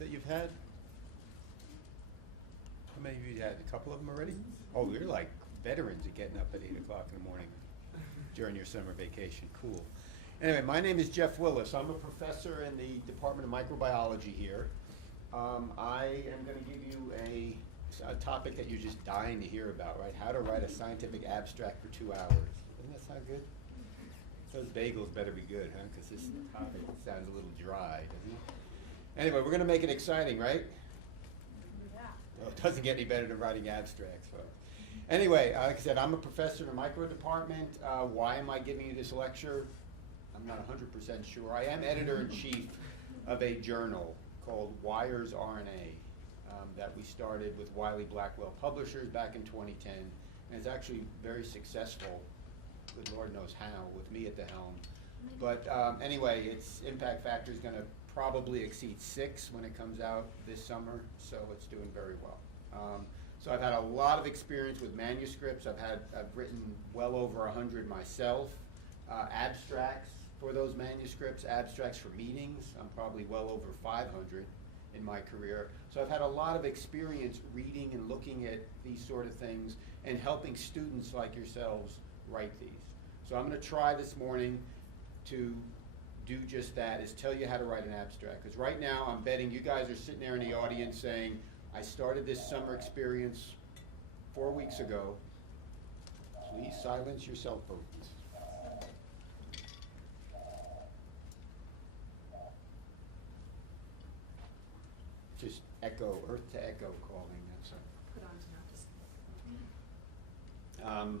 that you've had? How many of you had? A couple of them already? Oh, you're like veterans at getting up at 8 o'clock in the morning during your summer vacation. Cool. Anyway, my name is Jeff Wilusz. I'm a professor in the Department of Microbiology here. I am going to give you a topic that you're just dying to hear about, right? How to write a scientific abstract for 2 hours. Doesn't that sound good? Those bagels better be good, huh? Because this topic sounds a little dry, doesn't it? Anyway, we're going to make it exciting, right? Yeah. Well, it doesn't get any better than writing abstracts. So. Anyway, like I said, I'm a professor in the micro department. Why am I giving you this lecture? I'm not 100% sure. I am editor-in-chief of a journal called Wire's RNA that we started with Wiley Blackwell Publishers back in 2010. And it's actually very successful, good Lord knows how, with me at the helm. But anyway, its impact factor is going to probably exceed 6 when it comes out this summer, so it's doing very well. So I've had a lot of experience with manuscripts. I've written well over 100 myself. Abstracts for those manuscripts, abstracts for meetings. I'm probably well over 500 in my career. So I've had a lot of experience reading and looking at these sort of things and helping students like yourselves write these. So I'm going to try this morning to do just that, is tell you how to write an abstract. Because right now I'm betting you guys are sitting there in the audience saying, I started this summer experience 4 weeks ago. Please silence your cell phones. Just echo, earth to echo calling, that's all. Put on to not to.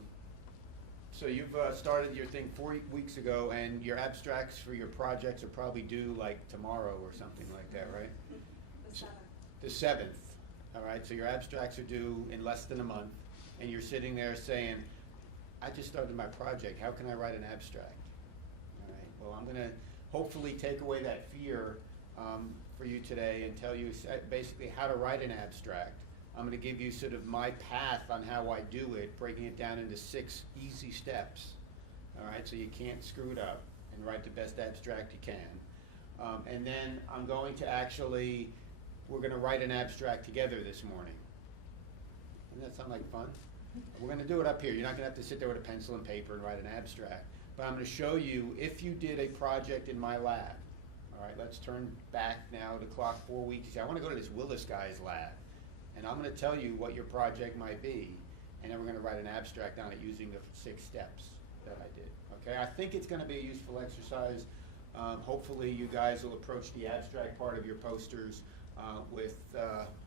So you've started your thing 4 weeks ago, and your abstracts for your projects are probably due like tomorrow or something like that, right? The 7th. The 7th, all right? So your abstracts are due in less than a month, and you're sitting there saying, I just started my project, how can I write an abstract? All right, well, I'm gonna hopefully take away that fear for you today and tell you basically how to write an abstract. I'm going to give you sort of my path on how I do it, breaking it down into 6 easy steps. All right, so you can't screw it up and write the best abstract you can. And then I'm going to actually, we're going to write an abstract together this morning. Doesn't that sound like fun? We're going to do it up here. You're not going to have to sit there with a pencil and paper and write an abstract. But I'm going to show you if you did a project in my lab. All right, let's turn back now the clock 4 weeks. I want to go to this Wilusz guy's lab. And I'm going to tell you what your project might be, and then we're going to write an abstract on it using the 6 steps that I did. Okay, I think it's going to be a useful exercise. Hopefully you guys will approach the abstract part of your posters with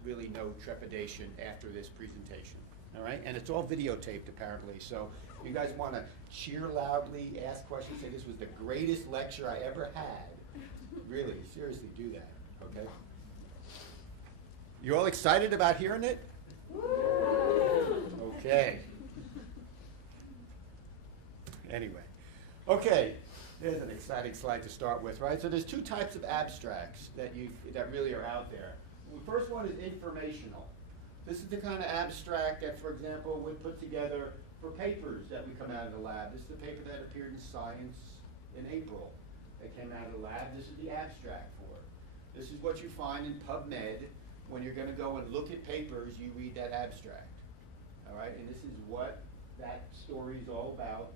really no trepidation after this presentation. All right, and it's all videotaped apparently, so if you guys want to cheer loudly, ask questions, say this was the greatest lecture I ever had, really, seriously do that, okay? You all excited about hearing it? Okay. Anyway. Okay, there's an exciting slide to start with, right? So there's 2 types of abstracts that really are out there. The first one is informational. This is the kind of abstract that, for example, we put together for papers that we come out of the lab. This is the paper that appeared in Science in April that came out of the lab. This is the abstract for it. This is what you find in PubMed. When you're going to go and look at papers, you read that abstract, all right? And this is what that story is all about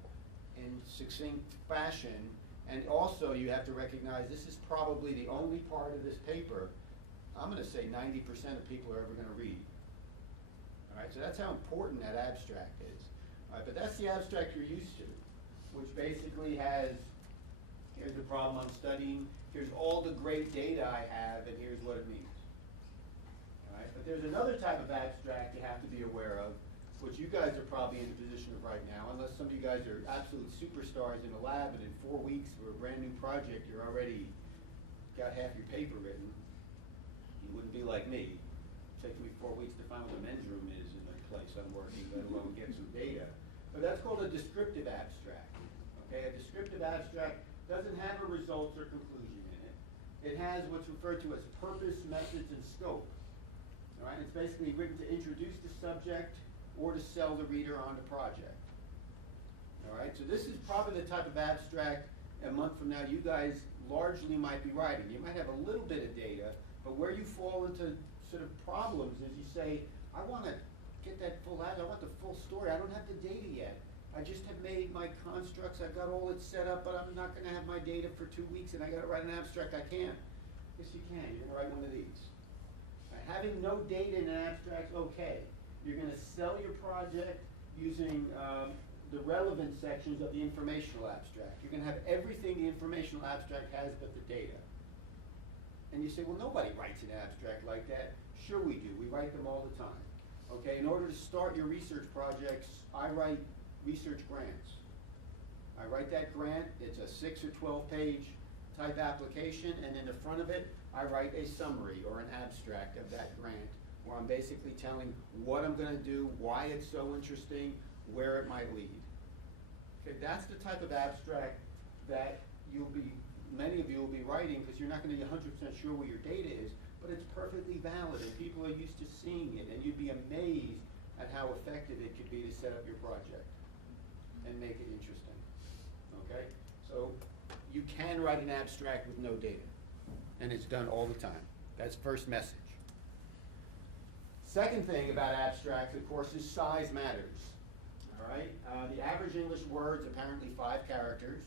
in succinct fashion. And also, you have to recognize this is probably the only part of this paper, I'm going to say 90% of people are ever going to read. All right, so that's how important that abstract is. All right, but that's the abstract you're used to, which basically has, here's the problem I'm studying, here's all the great data I have, and here's what it means. But there's another type of abstract you have to be aware of, which you guys are probably in the position of right now, unless some of you guys are absolute superstars in the lab and in 4 weeks for a brand new project, you're already got half your paper written. You wouldn't be like me. It takes me 4 weeks to find what the men's room is in the place I'm working, let alone get some data. But that's called a descriptive abstract. Okay, a descriptive abstract doesn't have a results or conclusion in it. It has what's referred to as purpose, methods, and scope. All right, it's basically written to introduce the subject or to sell the reader on the project. All right, so this is probably the type of abstract a month from now you guys largely might be writing. You might have a little bit of data, but where you fall into sort of problems is you say, I want to get that full out, I want the full story, I don't have the data yet. I just have made my constructs, I've got all it set up, but I'm not gonna have my data for 2 weeks and I gotta write an abstract, I can't. Yes, you can, you're gonna write one of these. Having no data in an abstract, okay. You're gonna sell your project using the relevant sections of the informational abstract. You're gonna have everything the informational abstract has but the data. And you say, well, nobody writes an abstract like that. Sure we do, we write them all the time. Okay, in order to start your research projects, I write research grants. I write that grant, it's a 6 or 12 page type application, and in the front of it, I write a summary or an abstract of that grant, where I'm basically telling what I'm gonna do, why it's so interesting, where it might lead. Okay, that's the type of abstract that many of you will be writing, because you're not gonna be 100% sure what your data is, but it's perfectly valid, and people are used to seeing it, and you'd be amazed at how effective it could be to set up your project and make it interesting, okay? So you can write an abstract with no data, and it's done all the time. That's first message. Second thing about abstracts, of course, is size matters, all right? The average English word's apparently 5 characters.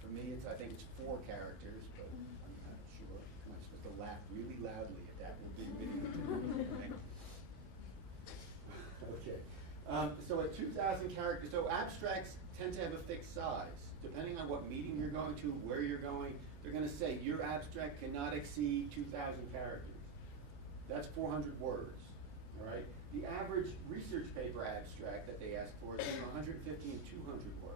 For me, I think it's 4 characters, but I'm not sure. I'm supposed to laugh really loudly at that one. Okay. So at 2,000 characters, so abstracts tend to have a fixed size. Depending on what meeting you're going to, where you're going, they're gonna say your abstract cannot exceed 2,000 characters. That's 400 words, all right? The average research paper abstract that they ask for is between 150 and 200 words.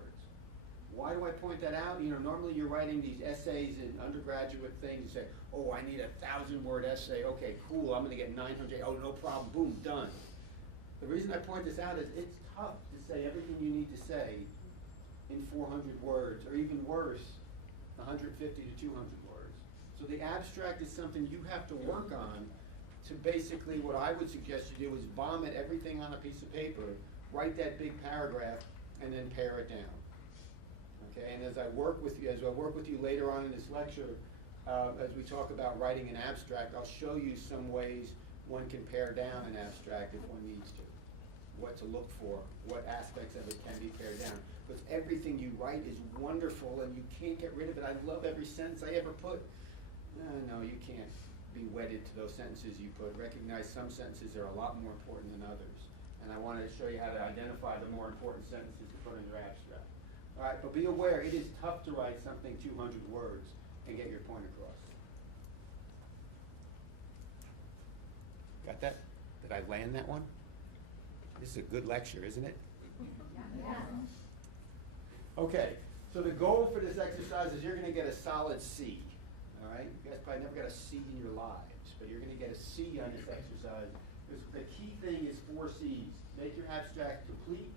Why do I point that out? You know, normally you're writing these essays in undergraduate things, you say, oh, I need a 1,000-word essay, okay, cool, I'm gonna get 900, oh, no problem, boom, done. The reason I point this out is it's tough to say everything you need to say in 400 words, or even worse, 150 to 200 words. So the abstract is something you have to work on to basically, what I would suggest you do is vomit everything on a piece of paper, write that big paragraph, and then pare it down. Okay, and as I work with you later on in this lecture, as we talk about writing an abstract, I'll show you some ways one can pare down an abstract if one needs to. What to look for, what aspects of it can be pared down. Because everything you write is wonderful and you can't get rid of it. I love every sentence I ever put. No, you can't be wedded to those sentences you put. Recognize some sentences are a lot more important than others. And I wanted to show you how to identify the more important sentences to put in your abstract. All right, but be aware, it is tough to write something 200 words and get your point across. Got that? Did I land that one? This is a good lecture, isn't it? Yeah. Okay, so the goal for this exercise is you're gonna get a solid C, all right? You guys probably never got a C in your lives, but you're gonna get a C on this exercise. Because the key thing is 4 C's. Make your abstract complete,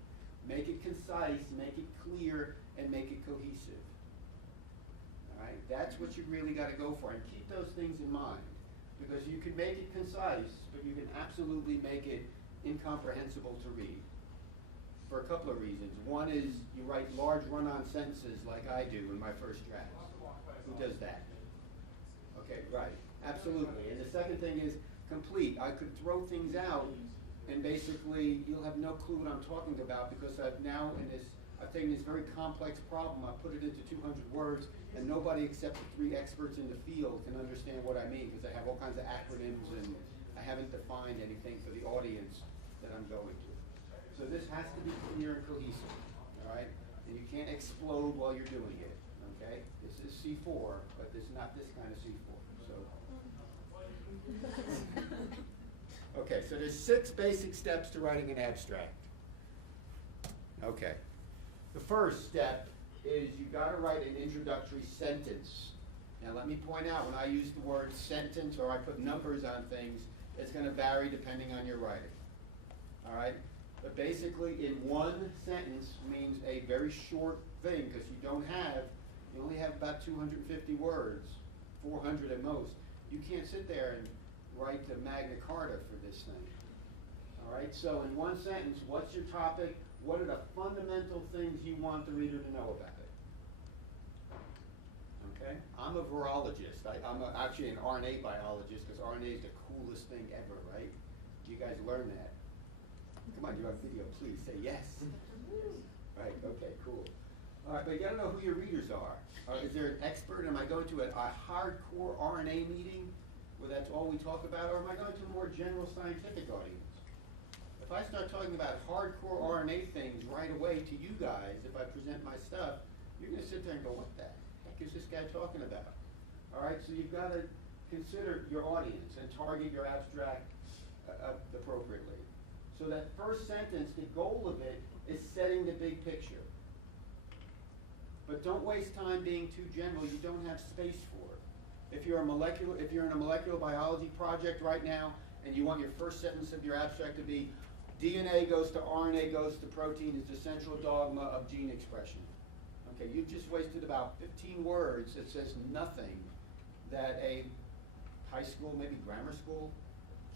make it concise, make it clear, and make it cohesive. All right, that's what you really gotta go for, and keep those things in mind. Because you can make it concise, but you can absolutely make it incomprehensible to read. For a couple of reasons. One is you write large run-on sentences like I do in my first draft. Who does that? Okay, right, absolutely. And the second thing is complete. I could throw things out and basically you'll have no clue what I'm talking about, because I've taken this very complex problem, I've put it into 200 words, and nobody except the 3 experts in the field can understand what I mean, because I have all kinds of acronyms and I haven't defined anything for the audience that I'm going to. So this has to be clear and cohesive, all right? And you can't explode while you're doing it, okay? This is C4, but this is not this kind of C4, so. Okay, so there's 6 basic steps to writing an abstract. Okay. The first step is you gotta write an introductory sentence. Now let me point out, when I use the word sentence or I put numbers on things, it's gonna vary depending on your writing, all right? But basically, in one sentence means a very short thing, because you only have about 250 words, 400 at most. You can't sit there and write the Magna Carta for this thing. All right, so in one sentence, what's your topic? What are the fundamental things you want the reader to know about it? Okay? I'm a virologist. I'm actually an RNA biologist because RNA is the coolest thing ever, right? You guys learn that. Come on, you're on video. Please say yes. Right, okay, cool. All right, but you gotta know who your readers are. Is there an expert? Am I going to a hardcore RNA meeting where that's all we talk about, or am I going to a more general scientific audience? If I start talking about hardcore RNA things right away to you guys, if I present my stuff, you're gonna sit there and go, what the heck is this guy talking about? All right, so you've gotta consider your audience and target your abstract appropriately. So that first sentence, the goal of it is setting the big picture. But don't waste time being too general. You don't have space for it. If you're in a molecular biology project right now, and you want your first sentence of your abstract to be, DNA goes to RNA goes to protein is the central dogma of gene expression. Okay, you've just wasted about 15 words that says nothing that a high school, maybe grammar school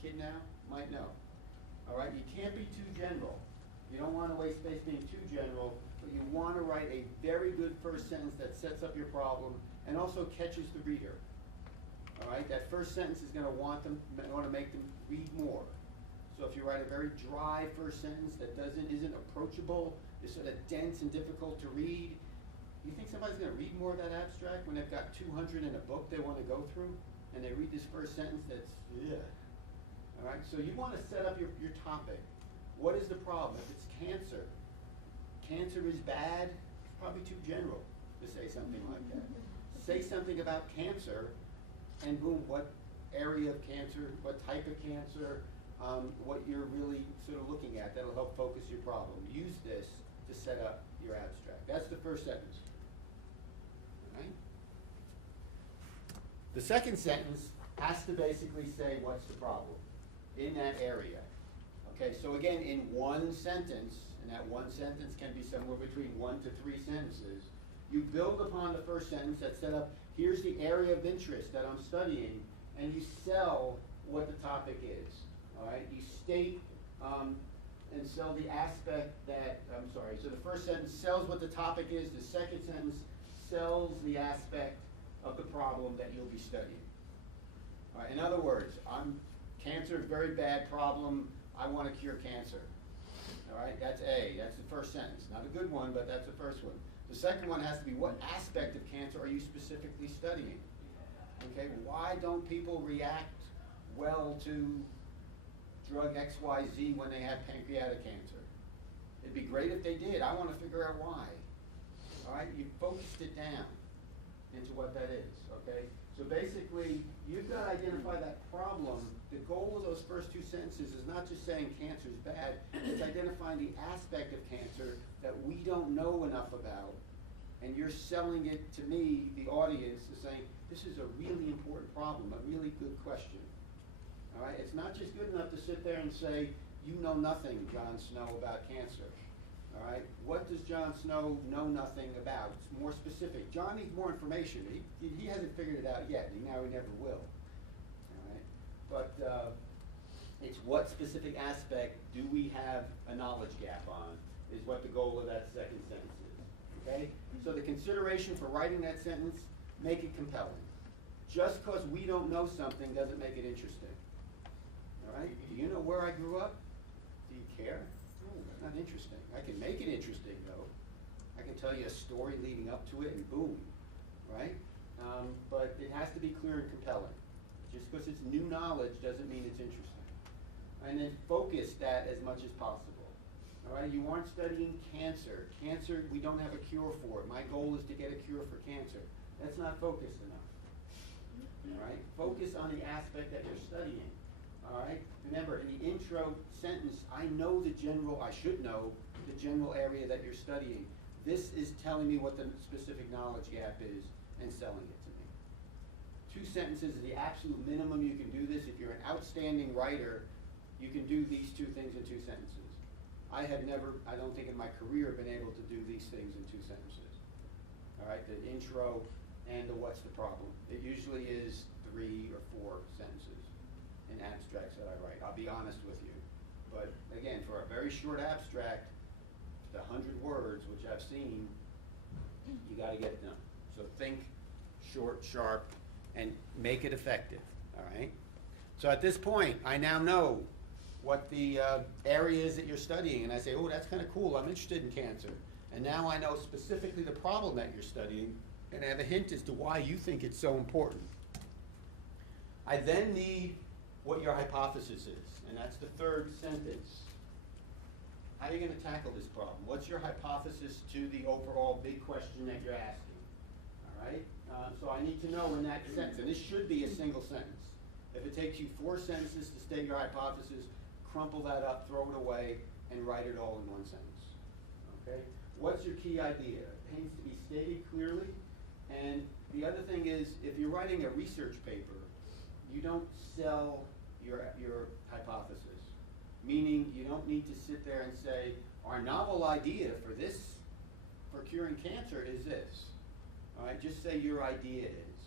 kid now might know. All right, you can't be too general. You don't want to waste space being too general, but you want to write a very good first sentence that sets up your problem and also catches the reader. All right, that first sentence is going to want to make them read more. So if you write a very dry first sentence that isn't approachable, is sort of dense and difficult to read, you think somebody's going to read more of that abstract when they've got 200 in a book they want to go through, and they read this first sentence that's, ugh. All right, so you want to set up your topic. What is the problem? If it's cancer, cancer is bad, it's probably too general to say something like that. Say something about cancer, and boom, what area of cancer, what type of cancer, what you're really sort of looking at. That'll help focus your problem. Use this to set up your abstract. That's the first sentence. All right? The second sentence has to basically say what's the problem in that area. Okay, so again, in one sentence, and that one sentence can be somewhere between 1 to 3 sentences, you build upon the first sentence that set up, here's the area of interest that I'm studying, and you sell what the topic is. All right, you state and sell the aspect that, so the first sentence sells what the topic is, the second sentence sells the aspect of the problem that you'll be studying. All right, in other words, cancer is a very bad problem, I want to cure cancer. All right, that's A, that's the first sentence. Not a good one, but that's the first one. The second one has to be, what aspect of cancer are you specifically studying? Okay, why don't people react well to drug XYZ when they have pancreatic cancer? It'd be great if they did. I want to figure out why. All right, you focused it down into what that is, okay? So basically, you've got to identify that problem. The goal of those first 2 sentences is not just saying cancer is bad, it's identifying the aspect of cancer that we don't know enough about, and you're selling it to me, the audience, is saying, this is a really important problem, a really good question. All right, it's not just good enough to sit there and say, you know nothing, Jon Snow, about cancer. All right, what does Jon Snow know nothing about? It's more specific. John needs more information. He hasn't figured it out yet. He never will. All right, but it's what specific aspect do we have a knowledge gap on is what the goal of that second sentence is. Okay, so the consideration for writing that sentence, make it compelling. Just because we don't know something doesn't make it interesting. All right, do you know where I grew up? Do you care? Not interesting. I can make it interesting though. I can tell you a story leading up to it and boom, right? But it has to be clear and compelling. Just because it's new knowledge doesn't mean it's interesting. And then focus that as much as possible. All right, you aren't studying cancer. Cancer, we don't have a cure for it. My goal is to get a cure for cancer. That's not focused enough. All right, focus on the aspect that you're studying. All right, remember in the intro sentence, I should know the general area that you're studying. This is telling me what the specific knowledge gap is and selling it to me. 2 sentences is the absolute minimum you can do this. If you're an outstanding writer, you can do these 2 things in 2 sentences. I have never, I don't think in my career, been able to do these things in 2 sentences. All right, the intro and the what's the problem. It usually is 3 or 4 sentences in abstracts that I write. I'll be honest with you. But again, for a very short abstract, the 100 words, which I've seen, you got to get it done. So think short, sharp, and make it effective, all right? So at this point, I now know what the area is that you're studying, and I say, oh, that's kind of cool, I'm interested in cancer. And now I know specifically the problem that you're studying, and I have a hint as to why you think it's so important. I then need what your hypothesis is, and that's the third sentence. How are you going to tackle this problem? What's your hypothesis to the overall big question that you're asking? All right? So I need to know in that sentence, and this should be a single sentence. If it takes you 4 sentences to state your hypothesis, crumple that up, throw it away, and write it all in one sentence. Okay? What's your key idea? It needs to be stated clearly. And the other thing is, if you're writing a research paper, you don't sell your hypothesis. Meaning, you don't need to sit there and say, our novel idea for curing cancer is this. All right, just say your idea is.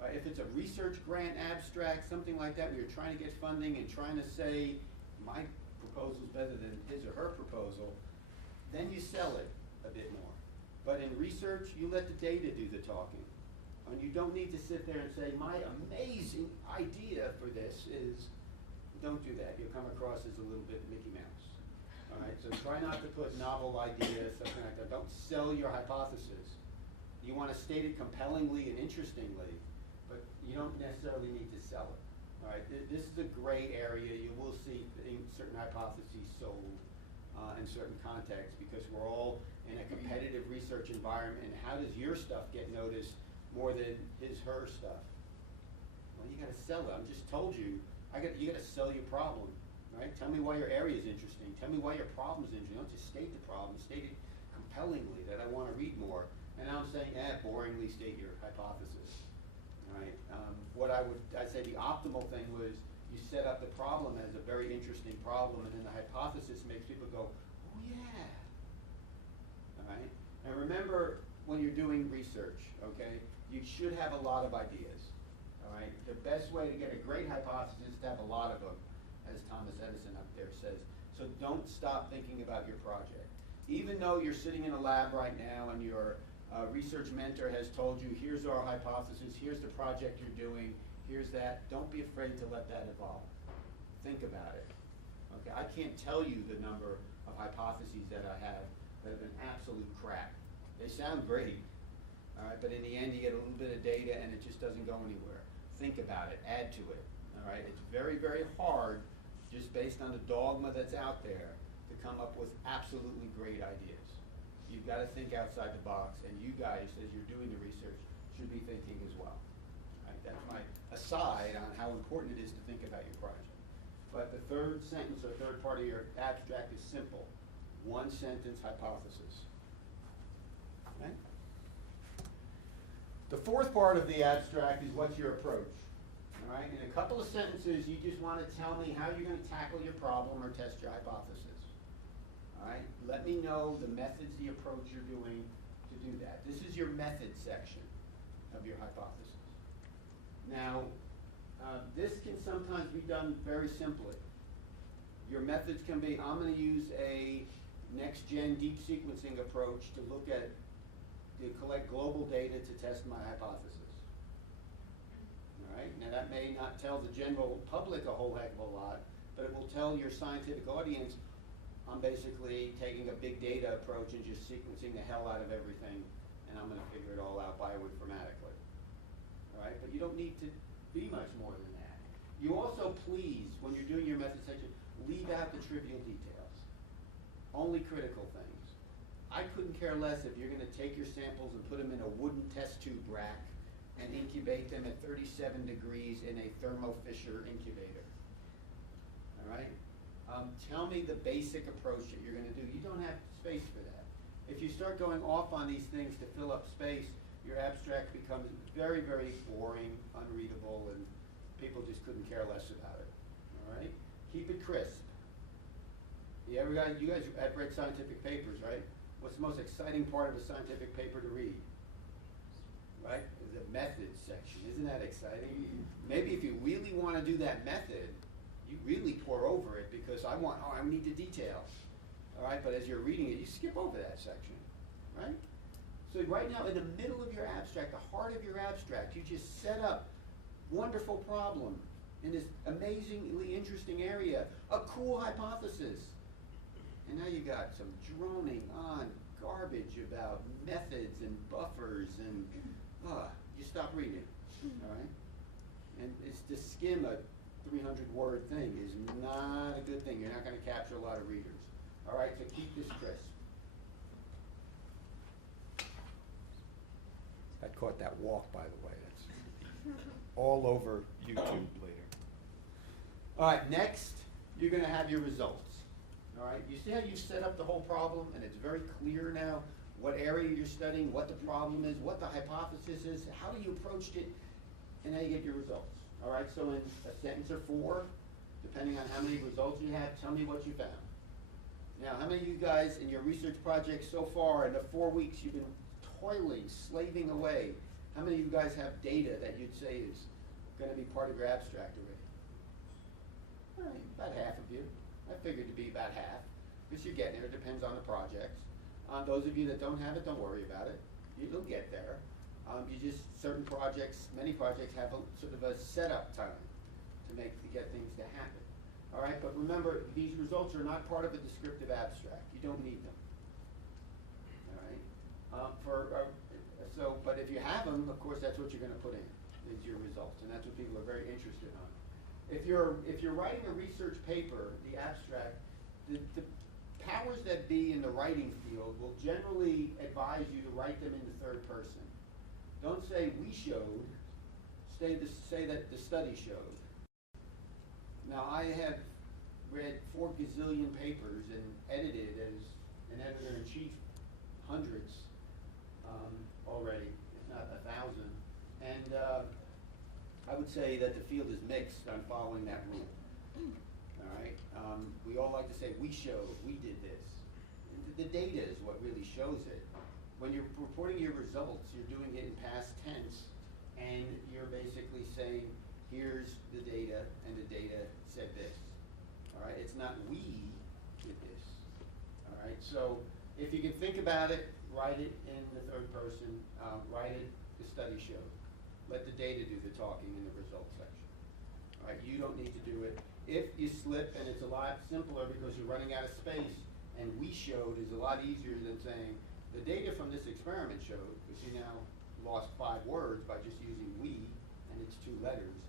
All right, if it's a research grant abstract, something like that, where you're trying to get funding and trying to say, my proposal's better than his or her proposal, then you sell it a bit more. But in research, you let the data do the talking. And you don't need to sit there and say, my amazing idea for this is, don't do that. You'll come across as a little bit Mickey Mouse. All right, so try not to put novel ideas, something like that. Don't sell your hypothesis. You want to state it compellingly and interestingly, but you don't necessarily need to sell it. All right, this is a gray area. You will see certain hypotheses sold in certain contexts because we're all in a competitive research environment. And how does your stuff get noticed more than her stuff? Well, you got to sell it. I just told you. You got to sell your problem, right? Tell me why your area is interesting. Tell me why your problem is interesting. Don't just state the problem. State it compellingly that I want to read more. And now I'm saying, boringly state your hypothesis. All right. I'd say the optimal thing was you set up the problem as a very interesting problem, and then the hypothesis makes people go, oh yeah. All right. And remember, when you're doing research, okay, you should have a lot of ideas. All right. The best way to get a great hypothesis is to have a lot of them, as Thomas Edison up there says. So don't stop thinking about your project. Even though you're sitting in a lab right now and your research mentor has told you, here's our hypothesis, here's the project you're doing, here's that, don't be afraid to let that evolve. Think about it. Okay. I can't tell you the number of hypotheses that I have that have been absolute crap. They sound great, all right, but in the end you get a little bit of data and it just doesn't go anywhere. Think about it, add to it, all right? It's very, very hard, just based on the dogma that's out there, to come up with absolutely great ideas. You've got to think outside the box, and you guys, as you're doing the research, should be thinking as well. All right? That's my aside on how important it is to think about your project. But the third sentence or third part of your abstract is simple. One sentence hypothesis. Okay? The fourth part of the abstract is what's your approach. All right? In a couple of sentences, you just want to tell me how you're going to tackle your problem or test your hypothesis. All right? Let me know the methods, the approach you're doing to do that. This is your method section of your hypothesis. Now, this can sometimes be done very simply. Your methods can be, I'm going to use a next-gen deep sequencing approach to collect global data to test my hypothesis. All right? Now that may not tell the general public a whole heck of a lot, but it will tell your scientific audience, I'm basically taking a big data approach and just sequencing the hell out of everything, and I'm going to figure it all out bioinformatically. All right? But you don't need to be much more than that. You also, please, when you're doing your method section, leave out the trivial details. Only critical things. I couldn't care less if you're going to take your samples and put them in a wooden test tube rack and incubate them at 37 degrees in a Thermo Fisher incubator. All right? Tell me the basic approach that you're going to do. You don't have space for that. If you start going off on these things to fill up space, your abstract becomes very, very boring, unreadable, and people just couldn't care less about it. All right? Keep it crisp. You guys have read scientific papers, right? What's the most exciting part of a scientific paper to read? Right? The methods section. Isn't that exciting? Maybe if you really want to do that method, you really pour over it because I need the details. All right? But as you're reading it, you skip over that section. Right? So right now, in the middle of your abstract, the heart of your abstract, you just set up wonderful problem in this amazingly interesting area, a cool hypothesis. And now you got some droning on garbage about methods and buffers and, you stop reading, all right? And it's to skim a 300-word thing is not a good thing. You're not going to capture a lot of readers, all right? So keep this crisp. I caught that walk, by the way. That's all over YouTube later. All right, next, you're going to have your results. All right, you see how you set up the whole problem, and it's very clear now what area you're studying, what the problem is, what the hypothesis is, how you approached it, and how you get your results. All right, so in a sentence or four, depending on how many results you have, tell me what you found. Now, how many of you guys in your research project so far in the 4 weeks you've been toiling, slaving away, how many of you guys have data that you'd say is going to be part of your abstract already? All right, about half of you. I figured to be about half, because you're getting there. It depends on the projects. Those of you that don't have it, don't worry about it. You'll get there. You just, certain projects, many projects have a sort of a setup time to get things to happen. All right, but remember, these results are not part of a descriptive abstract. You don't need them. All right. But if you have them, of course, that's what you're going to put in, is your results, and that's what people are very interested in. If you're writing a research paper, the abstract, the powers that be in the writing field will generally advise you to write them in the third person. Don't say we showed, say that the study showed. Now I have read 4 gazillion papers and edited as an editor-in-chief hundreds already, if not 1,000. And I would say that the field is mixed on following that rule. All right, we all like to say we showed, we did this. And the data is what really shows it. When you're reporting your results, you're doing it in past tense, and you're basically saying, here's the data, and the data said this. All right, it's not we did this. All right, so if you can think about it, write it in the third person, write it, the study showed. Let the data do the talking in the results section. All right, you don't need to do it. If you slip, and it's a lot simpler because you're running out of space, and we showed is a lot easier than saying, the data from this experiment showed, because you now lost 5 words by just using we, and it's 2 letters.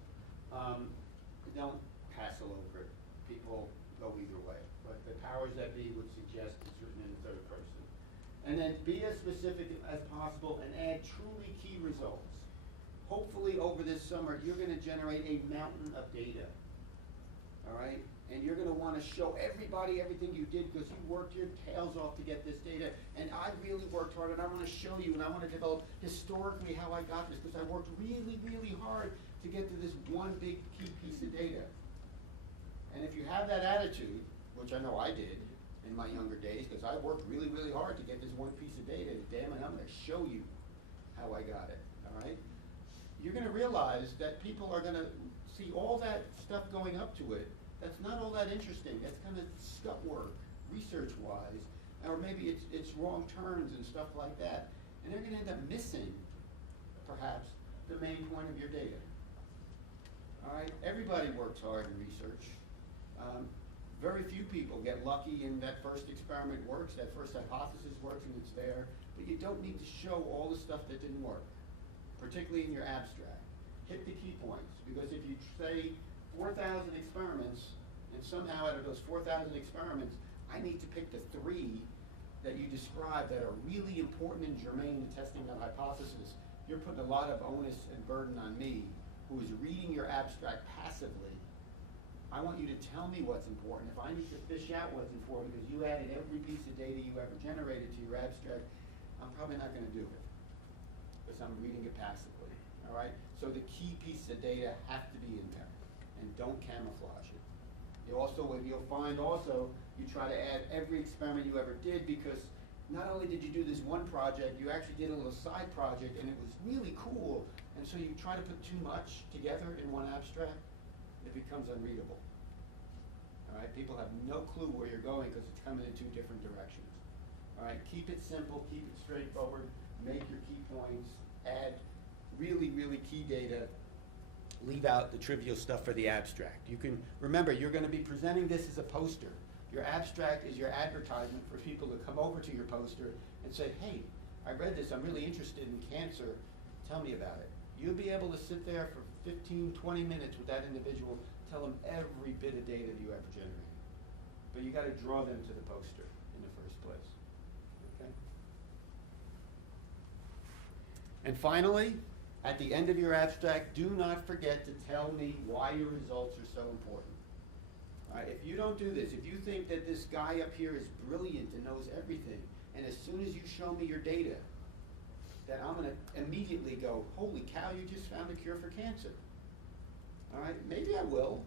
Don't hassle over it. People go either way. But the powers that be would suggest it's written in the third person. And then be as specific as possible and add truly key results. Hopefully over this summer, you're going to generate a mountain of data. All right? And you're going to want to show everybody everything you did because you worked your tails off to get this data. And I really worked hard, and I want to show you, and I want to develop historically how I got this because I worked really, really hard to get to this one big key piece of data. And if you have that attitude, which I know I did in my younger days, because I worked really, really hard to get this one piece of data, and damn it, I'm going to show you how I got it, all right? You're going to realize that people are going to see all that stuff going up to it. That's not all that interesting. That's kind of scut work, research-wise, or maybe it's wrong turns and stuff like that. And they're going to end up missing, perhaps, the main point of your data. All right, everybody works hard in research. Very few people get lucky and that first experiment works, that first hypothesis works and it's there, but you don't need to show all the stuff that didn't work, particularly in your abstract. Hit the key points, because if you say 4,000 experiments, and somehow out of those 4,000 experiments, I need to pick the 3 that you describe that are really important and germane to testing that hypothesis, you're putting a lot of onus and burden on me, who is reading your abstract passively. I want you to tell me what's important. If I need to fish out what's important because you added every piece of data you ever generated to your abstract, I'm probably not going to do it because I'm reading it passively. All right? So the key pieces of data have to be in there, and don't camouflage it. You'll find also you try to add every experiment you ever did, because not only did you do this one project, you actually did a little side project, and it was really cool. And so you try to put too much together in one abstract, it becomes unreadable. All right, people have no clue where you're going because it's coming in 2 different directions. All right, keep it simple, keep it straightforward. make your key points, add really, really key data, leave out the trivial stuff for the abstract. You can, remember, you're gonna be presenting this as a poster. Your abstract is your advertisement for people to come over to your poster and say, hey, I read this, I'm really interested in cancer, tell me about it. You'll be able to sit there for 15, 20 minutes with that individual, tell them every bit of data that you ever generated. But you gotta draw them to the poster in the first place, okay? And finally, at the end of your abstract, do not forget to tell me why your results are so important. All right, if you don't do this, if you think that this guy up here is brilliant and knows everything, and as soon as you show me your data, that I'm gonna immediately go, holy cow, you just found a cure for cancer. All right, maybe I will,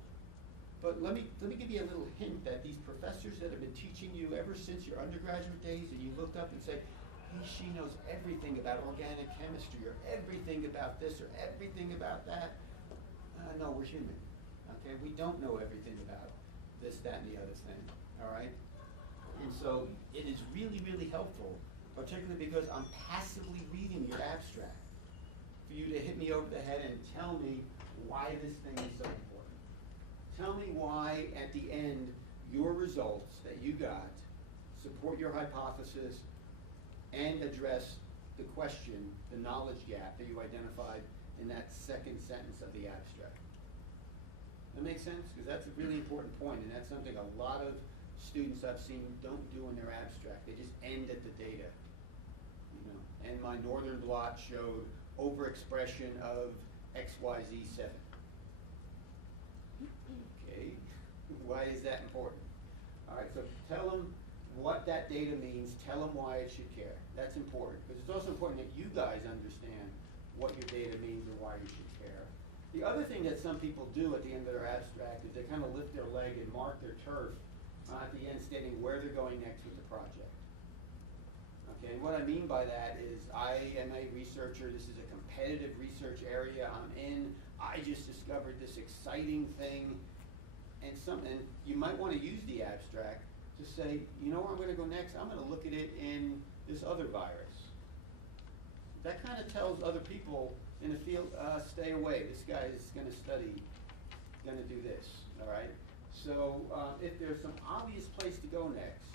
but let me give you a little hint that these professors that have been teaching you ever since your undergraduate days, and you looked up and say, she knows everything about organic chemistry, or everything about this, or everything about that. No, we're human, okay? We don't know everything about this, that, and the other thing, all right? And so it is really, really helpful, particularly because I'm passively reading your abstract, for you to hit me over the head and tell me why this thing is so important. Tell me why, at the end, your results that you got support your hypothesis and address the question, the knowledge gap that you identified in that second sentence of the abstract. That makes sense? Because that's a really important point, and that's something a lot of students I've seen don't do in their abstract. They just end at the data. You know, and my northern blot showed overexpression of XYZ7. Okay, why is that important? All right, so tell them what that data means, tell them why it should care. That's important, because it's also important that you guys understand what your data means and why you should care. The other thing that some people do at the end of their abstract is they kind of lift their leg and mark their turf at the end, stating where they're going next with the project. Okay, and what I mean by that is I am a researcher, this is a competitive research area I'm in, I just discovered this exciting thing, and you might want to use the abstract to say, you know where I'm going to go next? I'm going to look at it in this other virus. That kind of tells other people in the field, stay away, this guy is going to study, going to do this, all right? So if there's some obvious place to go next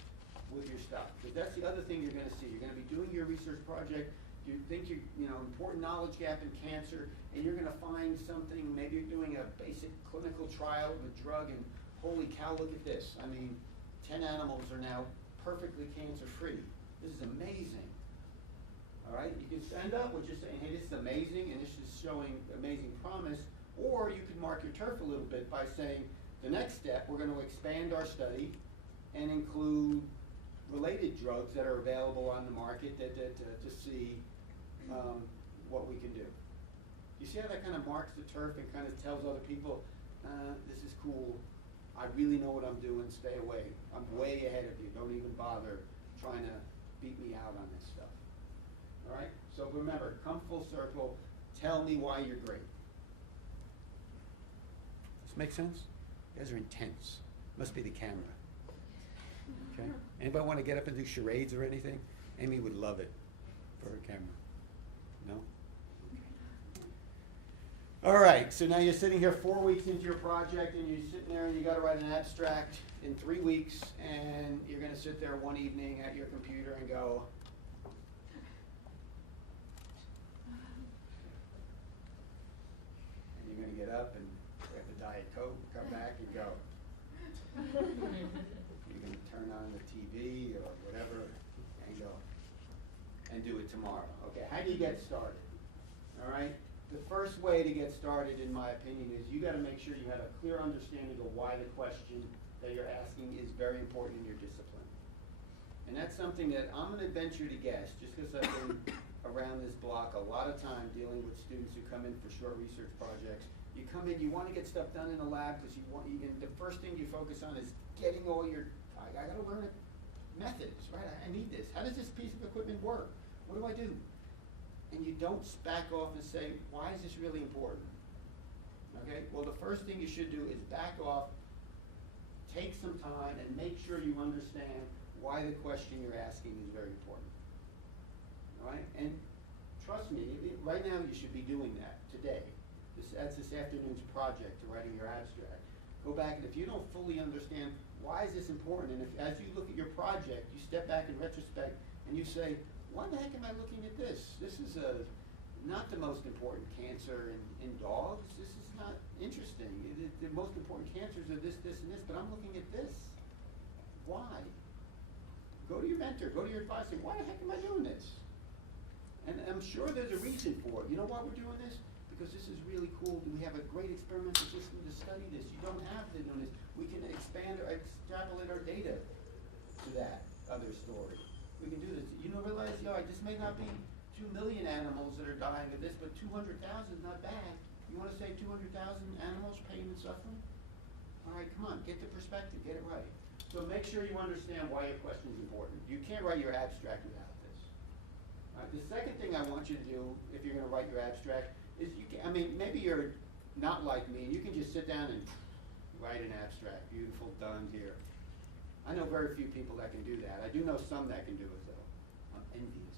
with your stuff, because that's the other thing you're going to see. You're going to be doing your research project, you think important knowledge gap in cancer, and you're going to find something, maybe you're doing a basic clinical trial of a drug, and holy cow, look at this. I mean, 10 animals are now perfectly cancer-free. This is amazing. All right, you can end up with just saying, hey, this is amazing, and this is showing amazing promise, or you could mark your turf a little bit by saying, the next step, we're going to expand our study and include related drugs that are available on the market to see what we can do. You see how that kind of marks the turf and kind of tells other people, this is cool, I really know what I'm doing, stay away. I'm way ahead of you, don't even bother trying to beat me out on this stuff. All right, so remember, come full circle, tell me why you're great. Does this make sense? You guys are intense. Must be the camera. Okay? Anybody want to get up and do charades or anything? Amy would love it for her camera. No? All right, so now you're sitting here 4 weeks into your project, and you're sitting there and you got to write an abstract in 3 weeks, and you're going to sit there one evening at your computer and go, and you're going to get up and grab a Diet Coke, come back and go. You're going to turn on the TV or whatever and go and do it tomorrow. Okay, how do you get started? All right? The first way to get started, in my opinion, is you got to make sure you have a clear understanding of why the question that you're asking is very important in your discipline. And that's something that I'm going to venture to guess, just because I've been around this block a lot of time dealing with students who come in for short research projects. You come in, you want to get stuff done in the lab because and the first thing you focus on is getting all your, I got to learn methods, right? I need this. How does this piece of equipment work? What do I do? And you don't back off and say, why is this really important? Okay, well the first thing you should do is back off, take some time, and make sure you understand why the question you're asking is very important. all right? And trust me, right now you should be doing that today. That's this afternoon's project to writing your abstract. Go back, and if you don't fully understand why is this important, and if as you look at your project, you step back in retrospect and you say, why the heck am I looking at this? This is not the most important cancer in dogs. This is not interesting. The most important cancers are this, this, and this, but I'm looking at this. Why? Go to your mentor, go to your advisor, why the heck am I doing this? And I'm sure there's a reason for it. You know why we're doing this? Because this is really cool. We have a great experimental system to study this. You don't have to do this. We can expand or extrapolate our data to that other story. We can do this. You don't realize, this may not be 2 million animals that are dying of this, but 200,000 is not bad. You want to save 200,000 animals pain and suffering? All right, come on, get the perspective, get it right. So make sure you understand why your question is important. You can't write your abstract without this. All right, the second thing I want you to do, if you're going to write your abstract, is maybe you're not like me, and you can just sit down and write an abstract. Beautiful, done, here. I know very few people that can do that. I do know some that can do it, though. I'm envious.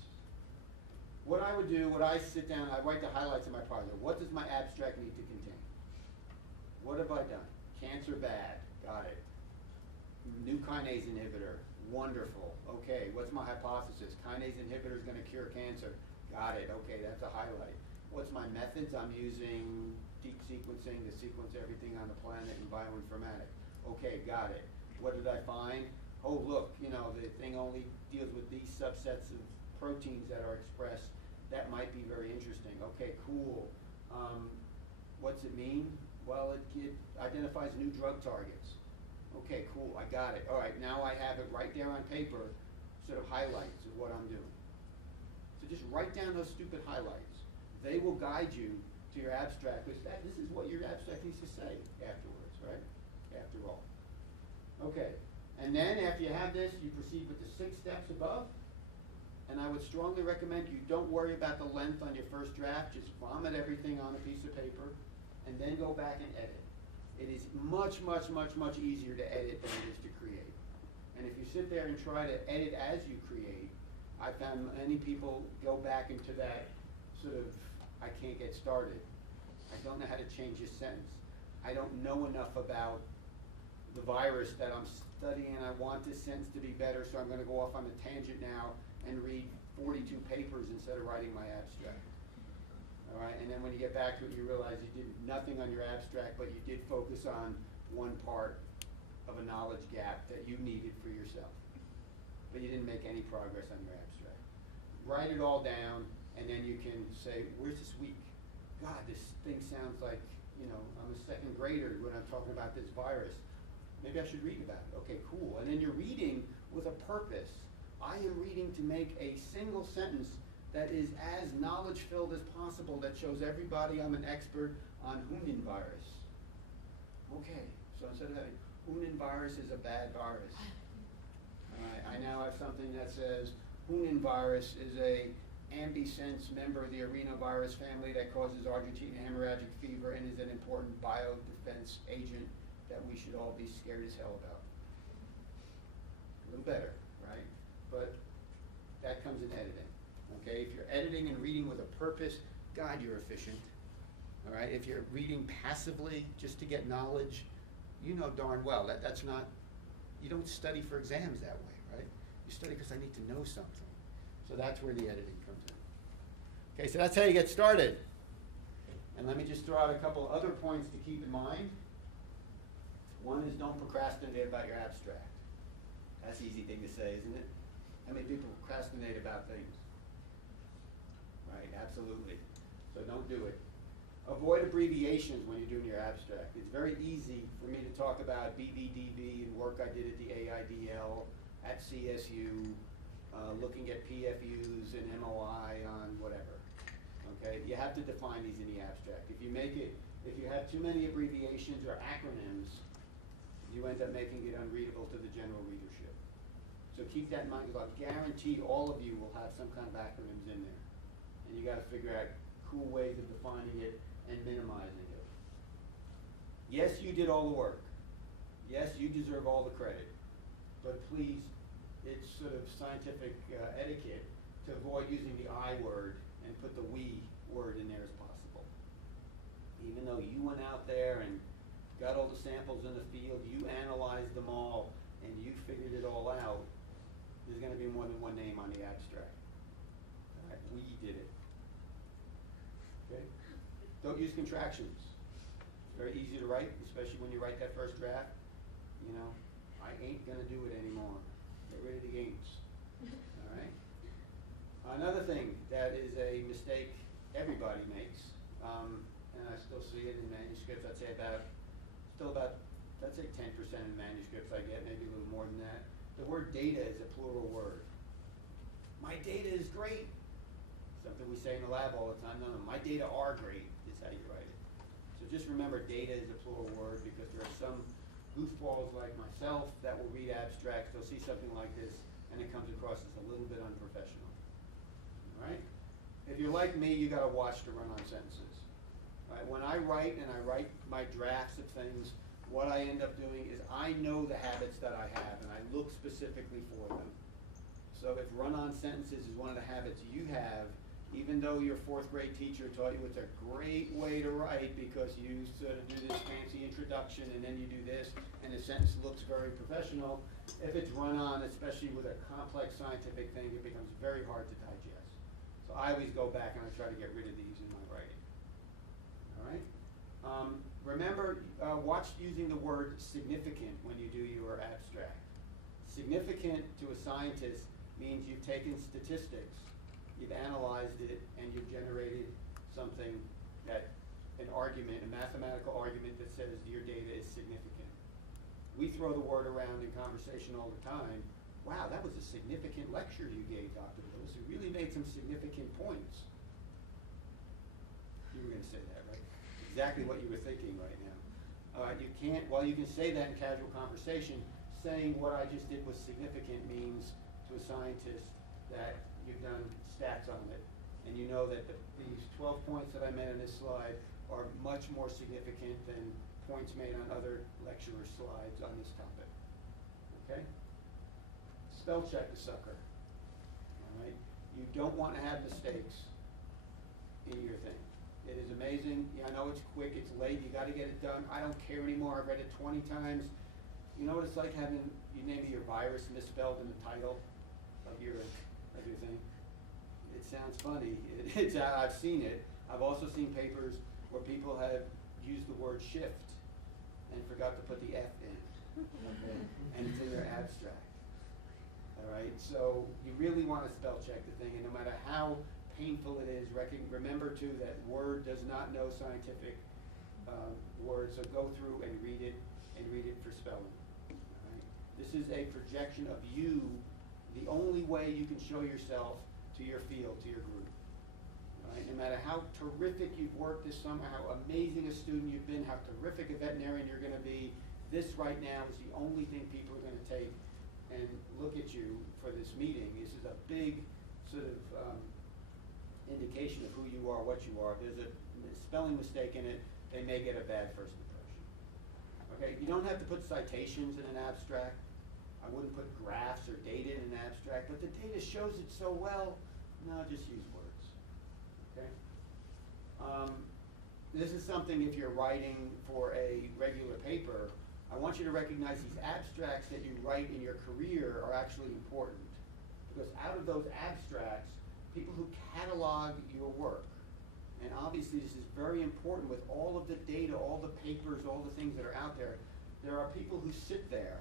What I would do, I sit down, I write the highlights of my project. What does my abstract need to contain? What have I done? Cancer bad, got it. New kinase inhibitor, wonderful. Okay, what's my hypothesis? Kinase inhibitor is going to cure cancer. Got it, okay, that's a highlight. What's my methods? I'm using deep sequencing to sequence everything on the planet in bioinformatics. Okay, got it. What did I find? Oh, look, the thing only deals with these subsets of proteins that are expressed. That might be very interesting. Okay, cool. What's it mean? Well, it identifies new drug targets. Okay, cool, I got it. All right, now I have it right there on paper, sort of highlights of what I'm doing. So just write down those stupid highlights. They will guide you to your abstract, because this is what your abstract needs to say afterwards, right? After all. Okay, and then after you have this, you proceed with the 6 steps above. And I would strongly recommend you don't worry about the length on your first draft. Just vomit everything on a piece of paper, and then go back and edit. It is much, much, much, much easier to edit than it is to create. And if you sit there and try to edit as you create, I found many people go back into that sort of, I can't get started. I don't know how to change a sentence. I don't know enough about the virus that I'm studying, and I want this sentence to be better, so I'm going to go off on a tangent now and read 42 papers instead of writing my abstract. All right, and then when you get back to it, you realize you did nothing on your abstract, but you did focus on one part of a knowledge gap that you needed for yourself. But you didn't make any progress on your abstract. Write it all down, and then you can say, where's this weak? God, this thing sounds like, I'm a second grader when I'm talking about this virus. Maybe I should read about it. Okay, cool. And then you're reading with a purpose. I am reading to make a single sentence that is as knowledge-filled as possible, that shows everybody I'm an expert on Hunin virus. Okay, so instead of having Hunin virus is a bad virus, I now have something that says Hunin virus is a ambisense member of the arenavirus family that causes Argentine hemorrhagic fever and is an important biodefense agent that we should all be scared as hell about. A little better, right? But that comes in editing. Okay, if you're editing and reading with a purpose, God, you're efficient. All right, if you're reading passively just to get knowledge, you know darn well that's not, you don't study for exams that way, right? You study because I need to know something. So that's where the editing comes in. Okay, so that's how you get started. And let me just throw out a couple other points to keep in mind. One is don't procrastinate about your abstract. That's an easy thing to say, isn't it? How many people procrastinate about things? Right, absolutely. So don't do it. Avoid abbreviations when you're doing your abstract. It's very easy for me to talk about BVDB and work I did at the AIDL, at CSU, looking at PFUs and MOI on whatever. Okay, you have to define these in the abstract. If you have too many abbreviations or acronyms, you end up making it unreadable to the general readership. So keep that in mind, because I'll guarantee all of you will have some kind of acronyms in there. And you got to figure out cool ways of defining it and minimizing it. Yes, you did all the work. Yes, you deserve all the credit. But please, it's sort of scientific etiquette to avoid using the I word and put the we word in there as possible. Even though you went out there and got all the samples in the field, you analyzed them all, and you figured it all out, there's going to be more than one name on the abstract. All right, we did it. Okay? Don't use contractions. It's very easy to write, especially when you write that first draft. You know, I ain't going to do it anymore. Get rid of the games. All right? Another thing that is a mistake everybody makes, and I still see it in manuscripts, I'd say 10% in manuscripts I get, maybe a little more than that. The word data is a plural word. My data is great. Something we say in the lab all the time. No, my data are great is how you write it. So just remember data is a plural word because there are some goofballs like myself that will read abstracts. They'll see something like this and it comes across as a little bit unprofessional. All right? If you're like me, you got to watch the run-on sentences. Right? When I write and I write my drafts of things, what I end up doing is I know the habits that I have and I look specifically for them. So if run-on sentences is one of the habits you have, even though your fourth grade teacher taught you it's a great way to write because you sort of do this fancy introduction and then you do this and the sentence looks very professional, if it's run-on, especially with a complex scientific thing, it becomes very hard to digest. So I always go back and I try to get rid of these in my writing. All right? Remember, watch using the word significant when you do your abstract. Significant to a scientist means you've taken statistics, you've analyzed it, and you've generated something that, an argument, a mathematical argument that says your data is significant. We throw the word around in conversation all the time. Wow, that was a significant lecture you gave, Dr. Wilusz. You really made some significant points. You were going to say that, right? Exactly what you were thinking right now. You can't, while you can say that in casual conversation, saying what I just did was significant means to a scientist that you've done stats on it, and you know that these 12 points that I made on this slide are much more significant than points made on other lecturer slides on this topic. Okay? Spell check the sucker. All right? You don't want to have mistakes in your thing. It is amazing. Yeah, I know it's quick, it's late, you got to get it done. I don't care anymore. I've read it 20 times. You know what it's like having maybe your virus misspelled in the title of your thing? It sounds funny. I've seen it. I've also seen papers where people have used the word shift and forgot to put the F in. Okay? And it's in their abstract. All right? So you really want to spell check the thing, and no matter how painful it is, remember too that Word does not know scientific words, so go through and read it for spelling. All right? This is a projection of you, the only way you can show yourself to your field, to your group. All right? No matter how terrific you've worked this summer, how amazing a student you've been, how terrific a veterinarian you're going to be, this right now is the only thing people are going to take and look at you for this meeting. This is a big sort of indication of who you are, what you are. If there's a spelling mistake in it, they may get a bad first impression. Okay, you don't have to put citations in an abstract. I wouldn't put graphs or data in an abstract, but the data shows it so well. No, just use words. Okay. This is something if you're writing for a regular paper, I want you to recognize these abstracts that you write in your career are actually important. Because out of those abstracts, people who catalog your work, and obviously this is very important with all of the data, all the papers, all the things that are out there. There are people who sit there,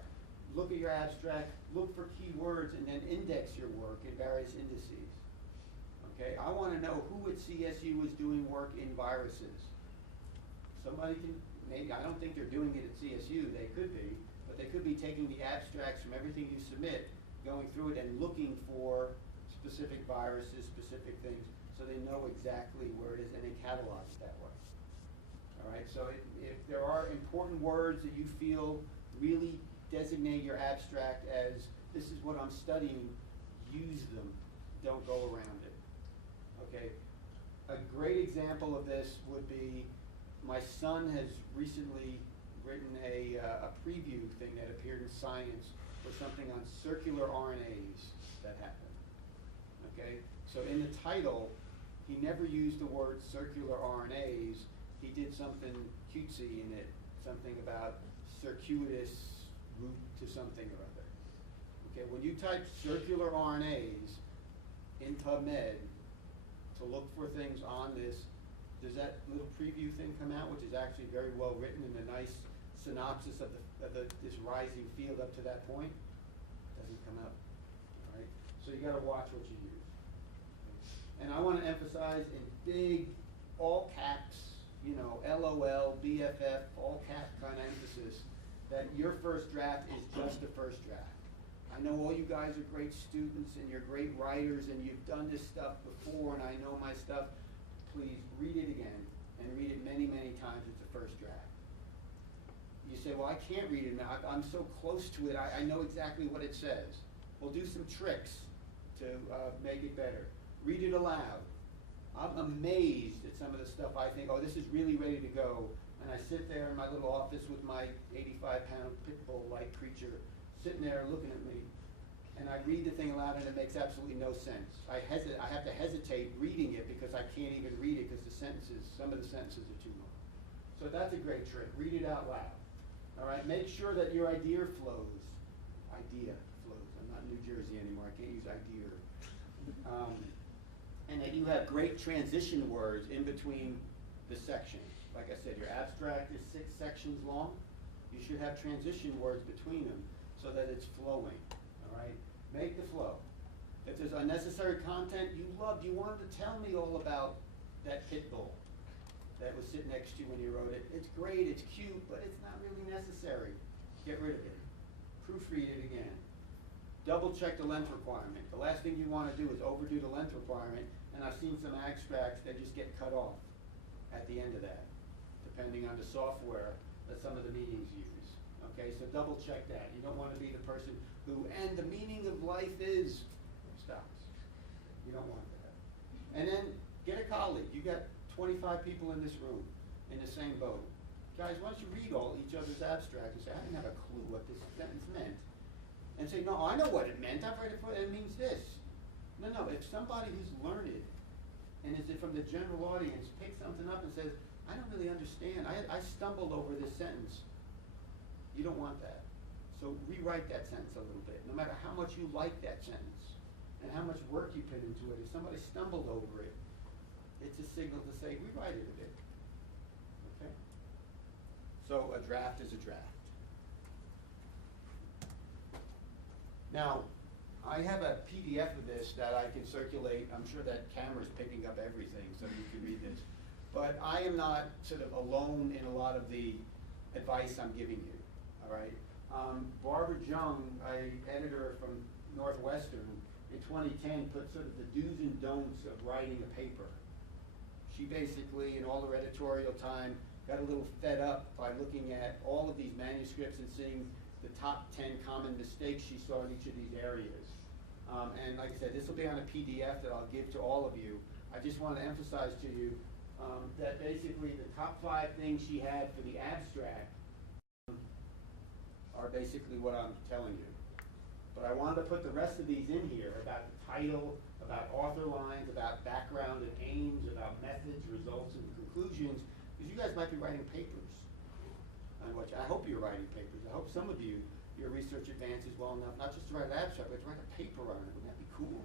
look at your abstract, look for keywords, and then index your work in various indices. Okay, I want to know who at CSU is doing work in viruses. Somebody can, maybe, I don't think they're doing it at CSU, they could be, but they could be taking the abstracts from everything you submit, going through it and looking for specific viruses, specific things, so they know exactly where it is and they catalog it that way. All right, so if there are important words that you feel really designate your abstract as this is what I'm studying, use them, don't go around it. Okay, a great example of this would be my son has recently written a preview thing that appeared in Science for something on circular RNAs that happened. Okay, so in the title, he never used the word circular RNAs. He did something cutesy in it, something about circuitous route to something or other. Okay, when you type circular RNAs in PubMed to look for things on this, does that little preview thing come out, which is actually very well written and a nice synopsis of this rising field up to that point? Doesn't come out. All right, so you got to watch what you use. And I want to emphasize in big, all caps, you know, LOL, BFF, all cap kind of emphasis, that your first draft is just a first draft. I know all you guys are great students and you're great writers and you've done this stuff before and I know my stuff. Please read it again and read it many, many times. It's a first draft. You say, well, I can't read it now. I'm so close to it. I know exactly what it says. Well, do some tricks to make it better. Read it aloud. I'm amazed at some of the stuff I think, oh, this is really ready to go. And I sit there in my little office with my 85-pound pit bull-like creature sitting there looking at me. And I read the thing aloud and it makes absolutely no sense. I have to hesitate reading it because I can't even read it because some of the sentences are too long. So that's a great trick. Read it out loud. All right, make sure that your idea flows. I'm not in New Jersey anymore. I can't use idea. And that you have great transition words in between the sections. Like I said, your abstract is 6 sections long. You should have transition words between them so that it's flowing. All right, make the flow. If there's unnecessary content you loved, you wanted to tell me all about that pit bull that was sitting next to you when you wrote it. It's great, it's cute, but it's not really necessary. Get rid of it. Proofread it again. Double check the length requirement. The last thing you want to do is overdo the length requirement, and I've seen some abstracts that just get cut off at the end of that, depending on the software that some of the meanings use. Okay, so double check that. You don't want to be the person who, and the meaning of life is, stops. You don't want that. And then get a colleague. You got 25 people in this room in the same boat. Guys, why don't you read each other's abstract and say, I didn't have a clue what this sentence meant. And say, no, I know what it meant. I've read it before. It means this. No, if somebody who's learned and is from the general audience picks something up and says, I don't really understand. I stumbled over this sentence. You don't want that. So rewrite that sentence a little bit. No matter how much you like that sentence and how much work you put into it, if somebody stumbled over it, it's a signal to say, rewrite it a bit. Okay? So a draft is a draft. Now, I have a PDF of this that I can circulate. I'm sure that camera's picking up everything, so you can read this. But I am not sort of alone in a lot of the advice I'm giving you, all right? Barbara Jung, an editor from Northwestern, in 2010 put sort of the do's and don'ts of writing a paper. She basically, in all her editorial time, got a little fed up by looking at all of these manuscripts and seeing the top 10 common mistakes she saw in each of these areas. And like I said, this will be on a PDF that I'll give to all of you. I just want to emphasize to you that basically the top 5 things she had for the abstract are basically what I'm telling you. But I wanted to put the rest of these in here about the title, about author lines, about background and aims, about methods, results, and conclusions, because you guys might be writing papers. I hope you're writing papers. I hope some of you, your research advances well enough, not just to write an abstract, but to write a paper on it. Wouldn't that be cool?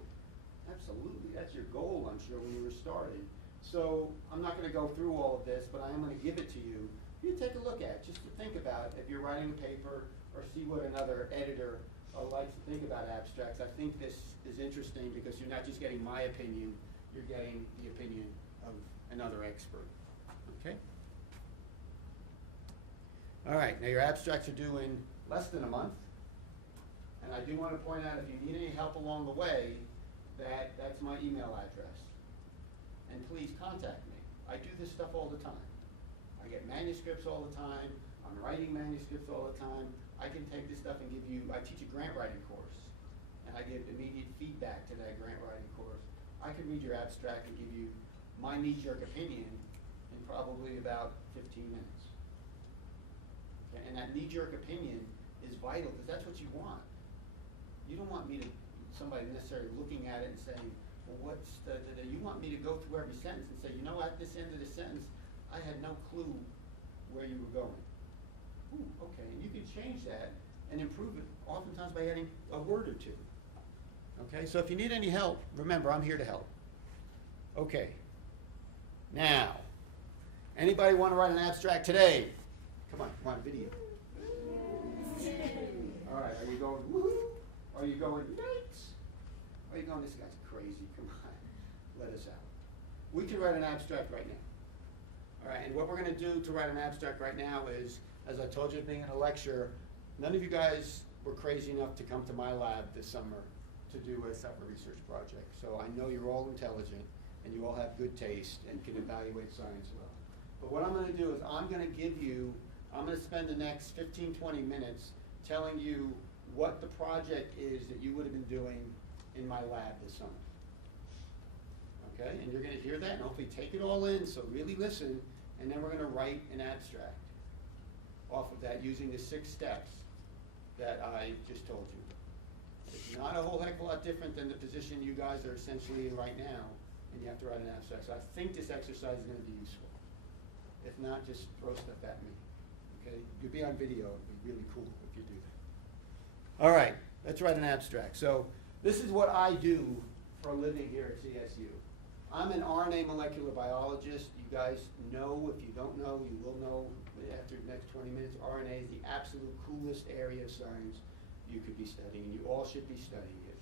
Absolutely. That's your goal, I'm sure, when you were starting. So I'm not going to go through all of this, but I am going to give it to you. You take a look at it, just to think about if you're writing a paper or see what another editor likes to think about abstracts. I think this is interesting because you're not just getting my opinion, you're getting the opinion of another expert. Okay? All right, now your abstracts are due in less than a month. And I do want to point out, if you need any help along the way, that's my email address. And please contact me. I do this stuff all the time. I get manuscripts all the time. I'm writing manuscripts all the time. I can take this stuff and give you, I teach a grant writing course. And I give immediate feedback to that grant writing course. I can read your abstract and give you my knee-jerk opinion in probably about 15 minutes. Okay? And that knee-jerk opinion is vital because that's what you want. You don't want somebody necessarily looking at it and saying, well, you want me to go through every sentence and say, you know, at this end of the sentence, I had no clue where you were going. Ooh, okay, and you can change that and improve it oftentimes by adding a word or two. Okay, so if you need any help, remember, I'm here to help. Okay, now, anybody want to write an abstract today? Come on, video. All right, are you going, woohoo? Are you going, yikes? Are you going, this guy's crazy, come on, let us out. We can write an abstract right now. All right, and what we're going to do to write an abstract right now is, as I told you being in a lecture, none of you guys were crazy enough to come to my lab this summer to do a separate research project. So I know you're all intelligent and you all have good taste and can evaluate science well. But what I'm going to do is I'm going to spend the next 15, 20 minutes telling you what the project is that you would have been doing in my lab this summer. Okay, and you're going to hear that and hopefully take it all in, so really listen, and then we're going to write an abstract off of that using the 6 steps that I just told you. It's not a whole heck of a lot different than the position you guys are essentially in right now, and you have to write an abstract. So I think this exercise is going to be useful. If not, just throw stuff at me. Okay? You'll be on video. It'd be really cool if you do that. All right, let's write an abstract. So this is what I do for a living here at CSU. I'm an RNA molecular biologist. You guys know, if you don't know, you will know after the next 20 minutes, RNA is the absolute coolest area of science you could be studying, and you all should be studying it.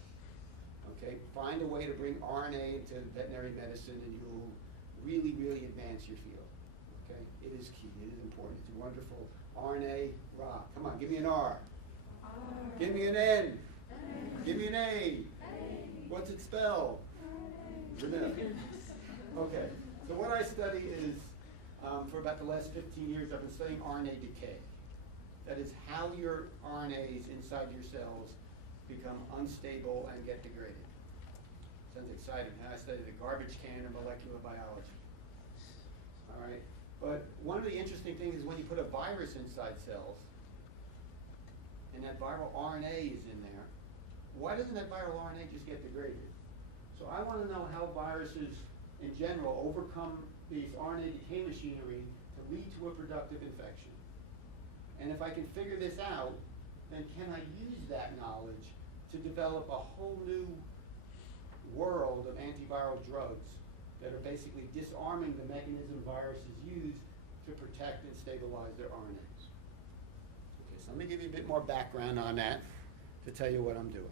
Okay, find a way to bring RNA into veterinary medicine and you'll really, really advance your field. Okay, it is key, it is important, it's wonderful. RNA, rock. Come on, give me an R. R. Give me an N. N. Give me an A. A. What's it spell? Okay, so what I study is, for about the last 15 years, I've been studying RNA decay. That is how your RNAs inside your cells become unstable and get degraded. Sounds exciting. Now I study the garbage can of molecular biology. All right, but one of the interesting things is when you put a virus inside cells, and that viral RNA is in there, why doesn't that viral RNA just get degraded? So I want to know how viruses in general overcome these RNA decay machinery to lead to a productive infection. And if I can figure this out, then can I use that knowledge to develop a whole new world of antiviral drugs that are basically disarming the mechanism viruses use to protect and stabilize their RNAs. Okay, so let me give you a bit more background on that to tell you what I'm doing.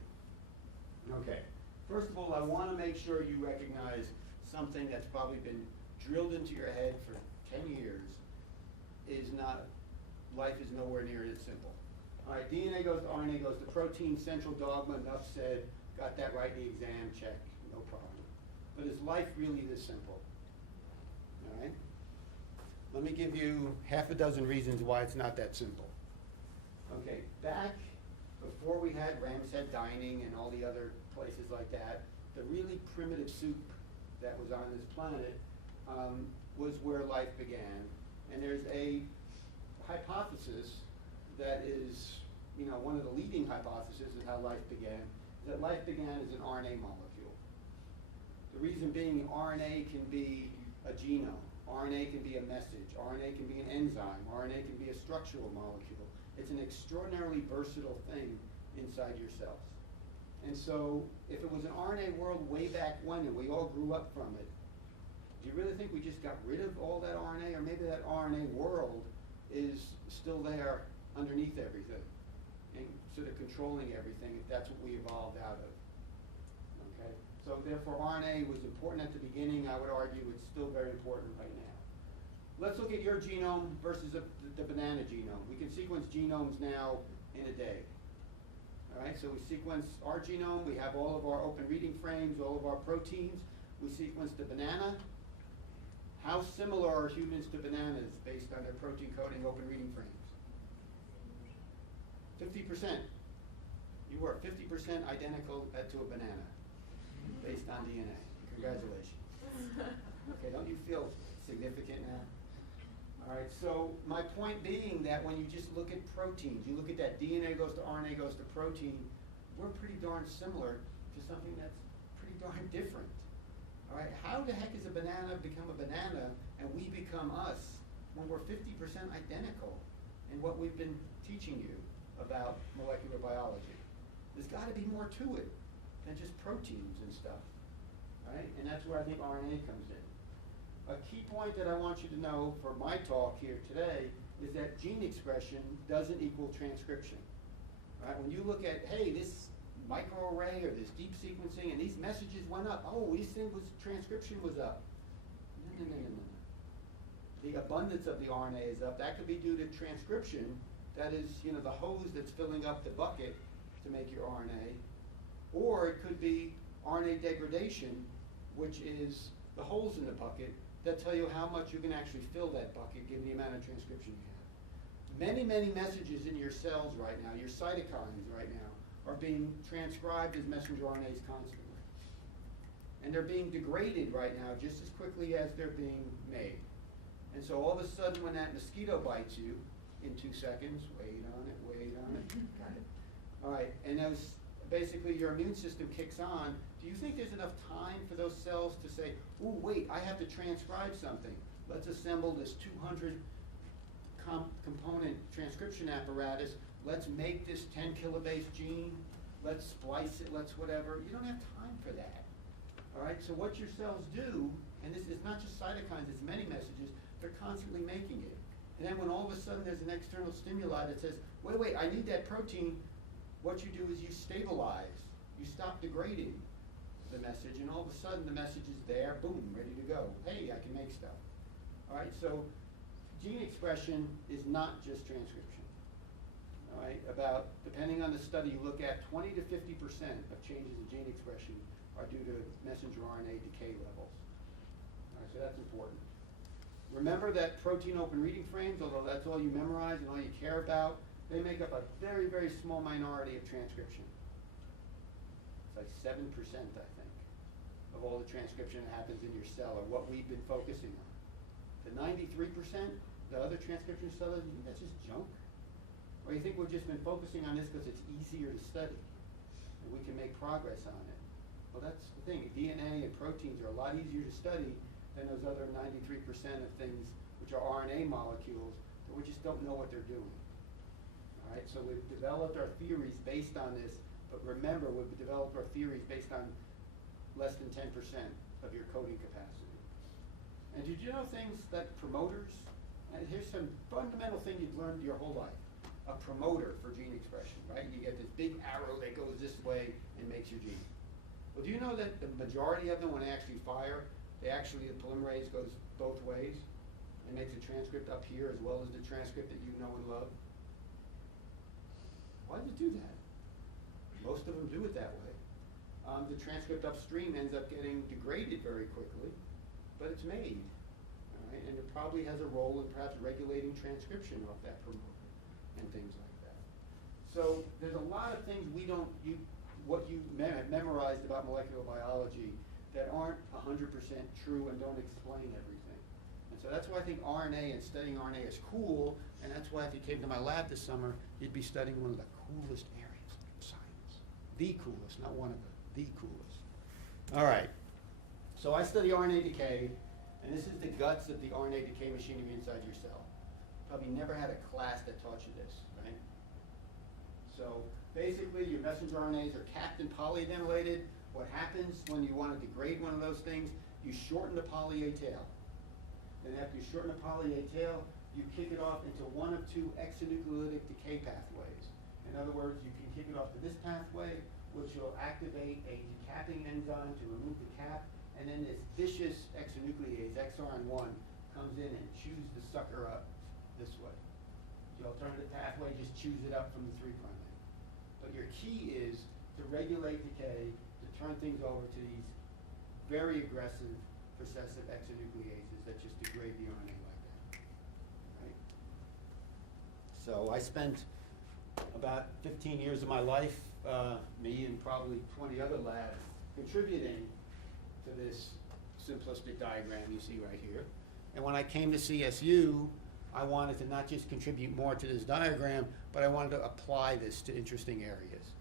Okay. First of all, I want to make sure you recognize something that's probably been drilled into your head for 10 years is not, life is nowhere near as simple. All right, DNA goes to RNA goes to protein, central dogma, enough said, got that right in the exam, check, no problem. But is life really this simple? All right? Let me give you half a dozen reasons why it's not that simple. Okay, back before we had Ram's Head Dining and all the other places like that, the really primitive soup that was on this planet was where life began. And there's a hypothesis that is, you know, one of the leading hypotheses of how life began, that life began as an RNA molecule. The reason being RNA can be a genome, RNA can be a message, RNA can be an enzyme, RNA can be a structural molecule. It's an extraordinarily versatile thing inside your cells. And so if it was an RNA world way back when and we all grew up from it, do you really think we just got rid of all that RNA? Or maybe that RNA world is still there underneath everything and sort of controlling everything if that's what we evolved out of. Okay? So therefore RNA was important at the beginning. I would argue it's still very important right now. Let's look at your genome versus the banana genome. We can sequence genomes now in a day. All right, so we sequence our genome, we have all of our open reading frames, all of our proteins. We sequence the banana. How similar are humans to bananas based on their protein coding open reading frames? 50%. You are 50% identical to a banana based on DNA. Congratulations. Okay, don't you feel significant now? All right, so my point being that when you just look at proteins, you look at that DNA goes to RNA goes to protein, we're pretty darn similar to something that's pretty darn different. All right, how the heck is a banana become a banana and we become us when we're 50% identical in what we've been teaching you about molecular biology? There's got to be more to it than just proteins and stuff, right? And that's where I think RNA comes in. A key point that I want you to know for my talk here today is that gene expression doesn't equal transcription, right? When you look at, hey, this microarray or this deep sequencing and these messages went up, oh, these things was, transcription was up. No. The abundance of the RNA is up. That could be due to transcription. That is, the hose that's filling up the bucket to make your RNA. Or it could be RNA degradation, which is the holes in the bucket that tell you how much you can actually fill that bucket given the amount of transcription you have. Many, many messages in your cells right now, your cytokines right now, are being transcribed as messenger RNAs constantly. And they're being degraded right now just as quickly as they're being made. And so all of a sudden when that mosquito bites you in 2 seconds, wait on it, got it. All right, and those, basically your immune system kicks on. Do you think there's enough time for those cells to say, ooh, wait, I have to transcribe something. Let's assemble this 200 component transcription apparatus. Let's make this 10 kilobase gene. Let's splice it, let's whatever. You don't have time for that. All right, so what your cells do, and this is not just cytokines, it's many messages, they're constantly making it. And then when all of a sudden there's an external stimuli that says, wait, I need that protein, what you do is you stabilize. You stop degrading the message, and all of a sudden the message is there, boom, ready to go. Hey, I can make stuff. All right, so gene expression is not just transcription. All right, about, depending on the study you look at, 20 to 50% of changes in gene expression are due to messenger RNA decay levels. All right, so that's important. Remember that protein open reading frames, although that's all you memorize and all you care about, they make up a very, very small minority of transcription. It's like 7%, I think, of all the transcription that happens in your cell, or what we've been focusing on. The 93%, the other transcription studies, you think that's just junk? Or you think we've just been focusing on this because it's easier to study and we can make progress on it? Well, that's the thing. DNA and proteins are a lot easier to study than those other 93% of things which are RNA molecules that we just don't know what they're doing. All right, so we've developed our theories based on this, but remember, we've developed our theories based on less than 10% of your coding capacity. And did you know things that promoters, and here's some fundamental thing you've learned your whole life. A promoter for gene expression, right? You get this big arrow that goes this way and makes your gene. Well, do you know that the majority of them, when they actually fire, the polymerase goes both ways and makes a transcript up here as well as the transcript that you know and love? Why does it do that? Most of them do it that way. The transcript upstream ends up getting degraded very quickly, but it's made. All right? And it probably has a role in perhaps regulating transcription off that promoter and things like that. So there's a lot of things what you memorized about molecular biology that aren't 100% true and don't explain everything. And so that's why I think RNA and studying RNA is cool, and that's why if you came to my lab this summer, you'd be studying one of the coolest areas of science. The coolest, not one of the coolest. All right, so I study RNA decay, and this is the guts of the RNA decay machinery inside your cell. Probably never had a class that taught you this, right? So basically your messenger RNAs are capped and polyadenylated. What happens when you want to degrade one of those things, you shorten the poly A tail. Then after you shorten the poly A tail, you kick it off into one of two exonucleolytic decay pathways. In other words, you can kick it off to this pathway, which will activate a decapping enzyme to remove the cap, and then this vicious exonuclease, XRN1, comes in and chews the sucker up this way. The alternative pathway just chews it up from the 3' end. But your key is to regulate decay, to turn things over to these very aggressive recessive exonucleases that just degrade the RNA like that. Right? So I spent about 15 years of my life, me and probably 20 other labs, contributing to this simplistic diagram you see right here. And when I came to CSU, I wanted to not just contribute more to this diagram, but I wanted to apply this to interesting areas.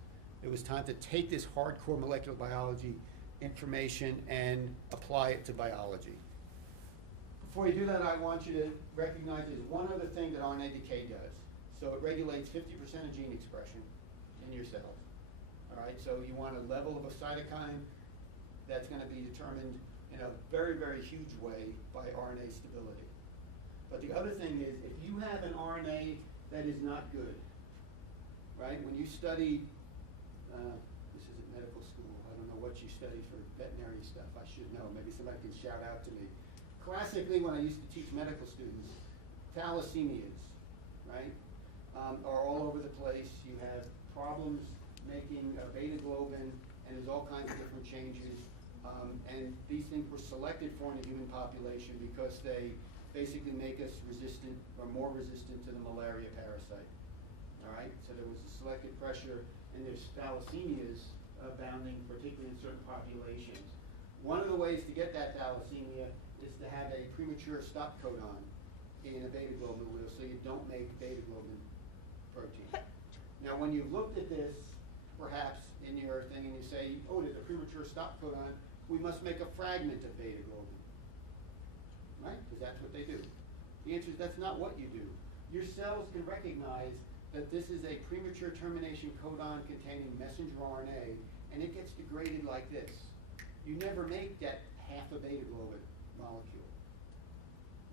It was time to take this hardcore molecular biology information and apply it to biology. Before you do that, I want you to recognize there's one other thing that RNA decay does. So it regulates 50% of gene expression in your cells. All right, so you want a level of a cytokine that's going to be determined in a very, very huge way by RNA stability. But the other thing is, if you have an RNA that is not good, right? When you study, this isn't medical school, I don't know what you study for veterinary stuff, I should know, maybe somebody can shout out to me. Classically, when I used to teach medical students, thalassemias, right, are all over the place. You have problems making beta globin, and there's all kinds of different changes. And these things were selected for in the human population because they basically make us resistant or more resistant to the malaria parasite. All right, so there was a selected pressure, and there's thalassemias abounding, particularly in certain populations. One of the ways to get that thalassemia is to have a premature stop codon in a beta globin allele, so you don't make beta globin protein. Now, when you looked at this, perhaps in your thing, and you say, oh, there's a premature stop codon, we must make a fragment of beta globin, right? Because that's what they do. The answer is that's not what you do. Your cells can recognize that this is a premature termination codon containing messenger RNA, and it gets degraded like this. You never make that half a beta globin molecule.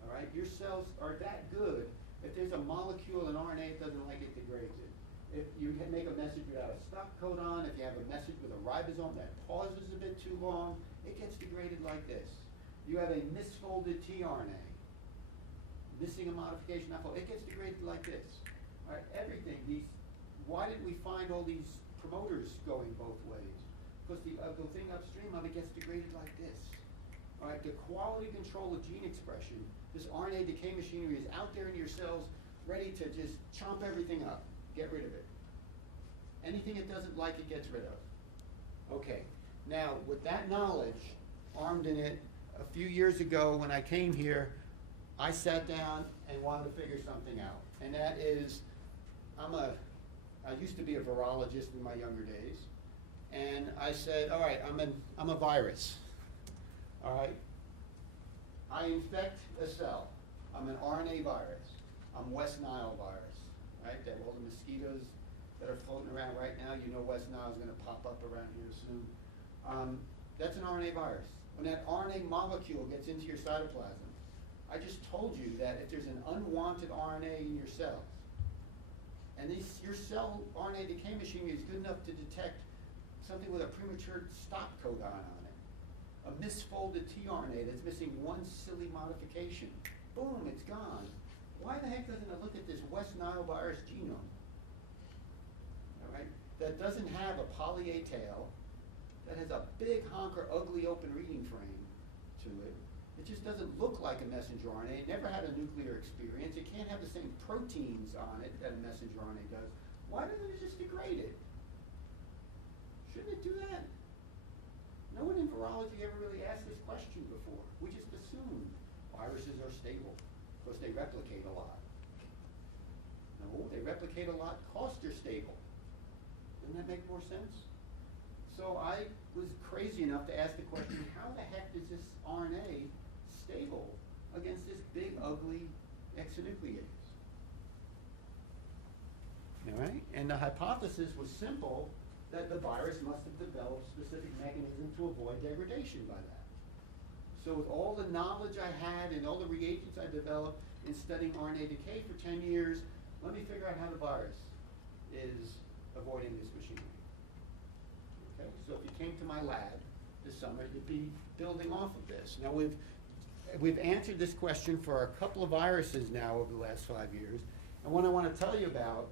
All right? Your cells are that good that there's a molecule in RNA that doesn't like it, degrades it. If you make a message without a stop codon, if you have a message with a ribosome that pauses a bit too long, it gets degraded like this. You have a misfolded tRNA, missing a modification, it gets degraded like this. All right, everything, why didn't we find all these promoters going both ways? Because the thing upstream of it gets degraded like this. All right, the quality control of gene expression, this RNA decay machinery is out there in your cells ready to just chomp everything up, get rid of it. Anything it doesn't like, it gets rid of. Okay, now with that knowledge, armed in it, a few years ago when I came here, I sat down and wanted to figure something out. And that is, I used to be a virologist in my younger days. And I said, all right, I'm a virus. All right? I infect a cell. I'm an RNA virus. I'm West Nile virus. Right? That all the mosquitoes that are floating around right now, you know West Nile is going to pop up around here soon. That's an RNA virus. When that RNA molecule gets into your cytoplasm, I just told you that if there's an unwanted RNA in your cells, and your cell RNA decay machinery is good enough to detect something with a premature stop codon on it, a misfolded tRNA that's missing one silly modification, boom, it's gone. Why the heck doesn't it look at this West Nile virus genome? All right, that doesn't have a poly A tail, that has a big honker, ugly open reading frame to it. It just doesn't look like a messenger RNA. It never had a nuclear experience. It can't have the same proteins on it that a messenger RNA does. Why doesn't it just degrade it? Shouldn't it do that? No one in virology ever really asked this question before. We just assume viruses are stable because they replicate a lot. No, they replicate a lot because they're stable. Doesn't that make more sense? So I was crazy enough to ask the question, how the heck is this RNA stable against this big, ugly exonuclease? All right? And the hypothesis was simple, that the virus must have developed specific mechanisms to avoid degradation by that. So with all the knowledge I had and all the reagents I developed in studying RNA decay for 10 years, let me figure out how the virus is avoiding this machinery. Okay, so if you came to my lab this summer, you'd be building off of this. Now we've answered this question for a couple of viruses now over the last 5 years. And what I want to tell you about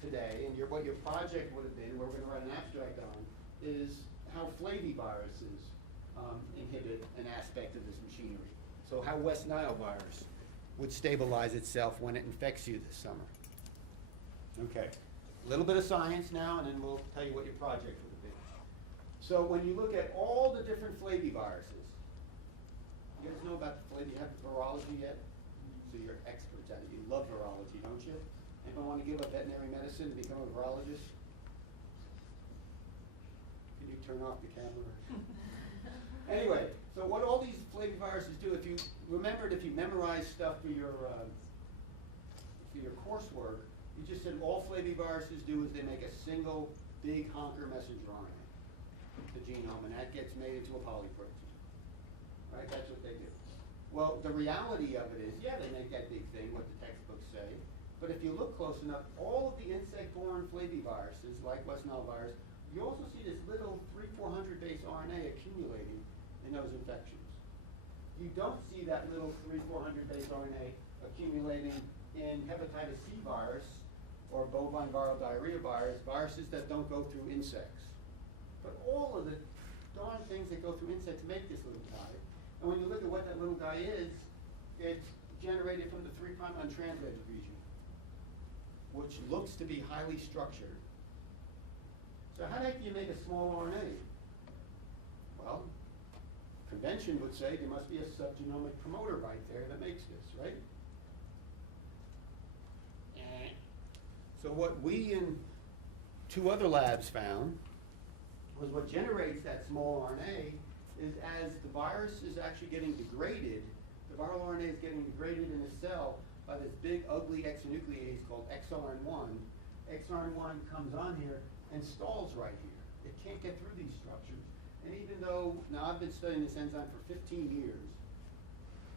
today, and what your project would have been, where we're going to write an abstract on, is how flaviviruses inhibit an aspect of this machinery. So how West Nile virus would stabilize itself when it infects you this summer. Okay, a little bit of science now, and then we'll tell you what your project would have been. So when you look at all the different flaviviruses, you guys know about the you have virology yet? So you're experts at it. You love virology, don't you? Anyone want to give up veterinary medicine and become a virologist? Can you turn off the camera? Anyway, so what all these flaviviruses do, if you remembered, if you memorize stuff for your coursework, you just said all flaviviruses do is they make a single big honker messenger RNA, the genome, and that gets made into a polyprotein. Right? That's what they do. Well, the reality of it is, yeah, they make that big thing, what the textbooks say, but if you look close enough, all of the insect-borne flaviviruses, like West Nile virus, you also see this little 300-400 base RNA accumulating in those infections. You don't see that little 300-400 base RNA accumulating in hepatitis C virus or bovine viral diarrhea virus, viruses that don't go through insects. But all of the darn things that go through insects make this little guy. And when you look at what that little guy is, it's generated from the 3' untranslated region, which looks to be highly structured. So how the heck do you make a small RNA? Well, convention would say there must be a subgenomic promoter right there that makes this, right? So what we and 2 other labs found was what generates that small RNA is as the virus is actually getting degraded, the viral RNA is getting degraded in a cell by this big ugly exonuclease called XRN1. XRN1 comes on here and stalls right here. It can't get through these structures. And even though, now I've been studying this enzyme for 15 years,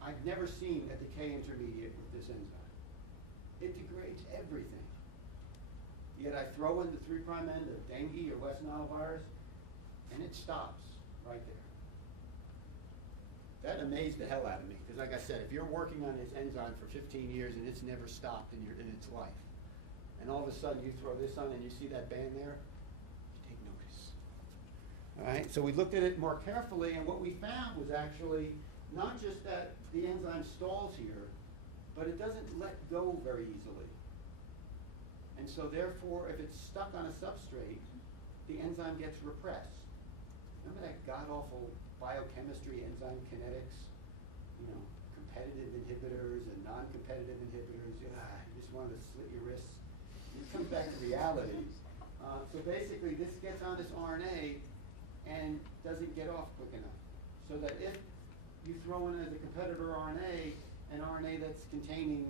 I've never seen a decay intermediate with this enzyme. It degrades everything. Yet I throw in the 3' end of dengue or West Nile virus, and it stops right there. That amazed the hell out of me, because like I said, if you're working on this enzyme for 15 years and it's never stopped in its life, and all of a sudden you throw this on and you see that band there, you take notice. All right, so we looked at it more carefully, and what we found was actually not just that the enzyme stalls here, but it doesn't let go very easily. And so therefore, if it's stuck on a substrate, the enzyme gets repressed. Remember that god-awful biochemistry, enzyme kinetics, competitive inhibitors and non-competitive inhibitors? You just wanted to slit your wrists. It comes back to reality. So basically, this gets on this RNA and doesn't get off quick enough. So that if you throw in as a competitor RNA, an RNA that's containing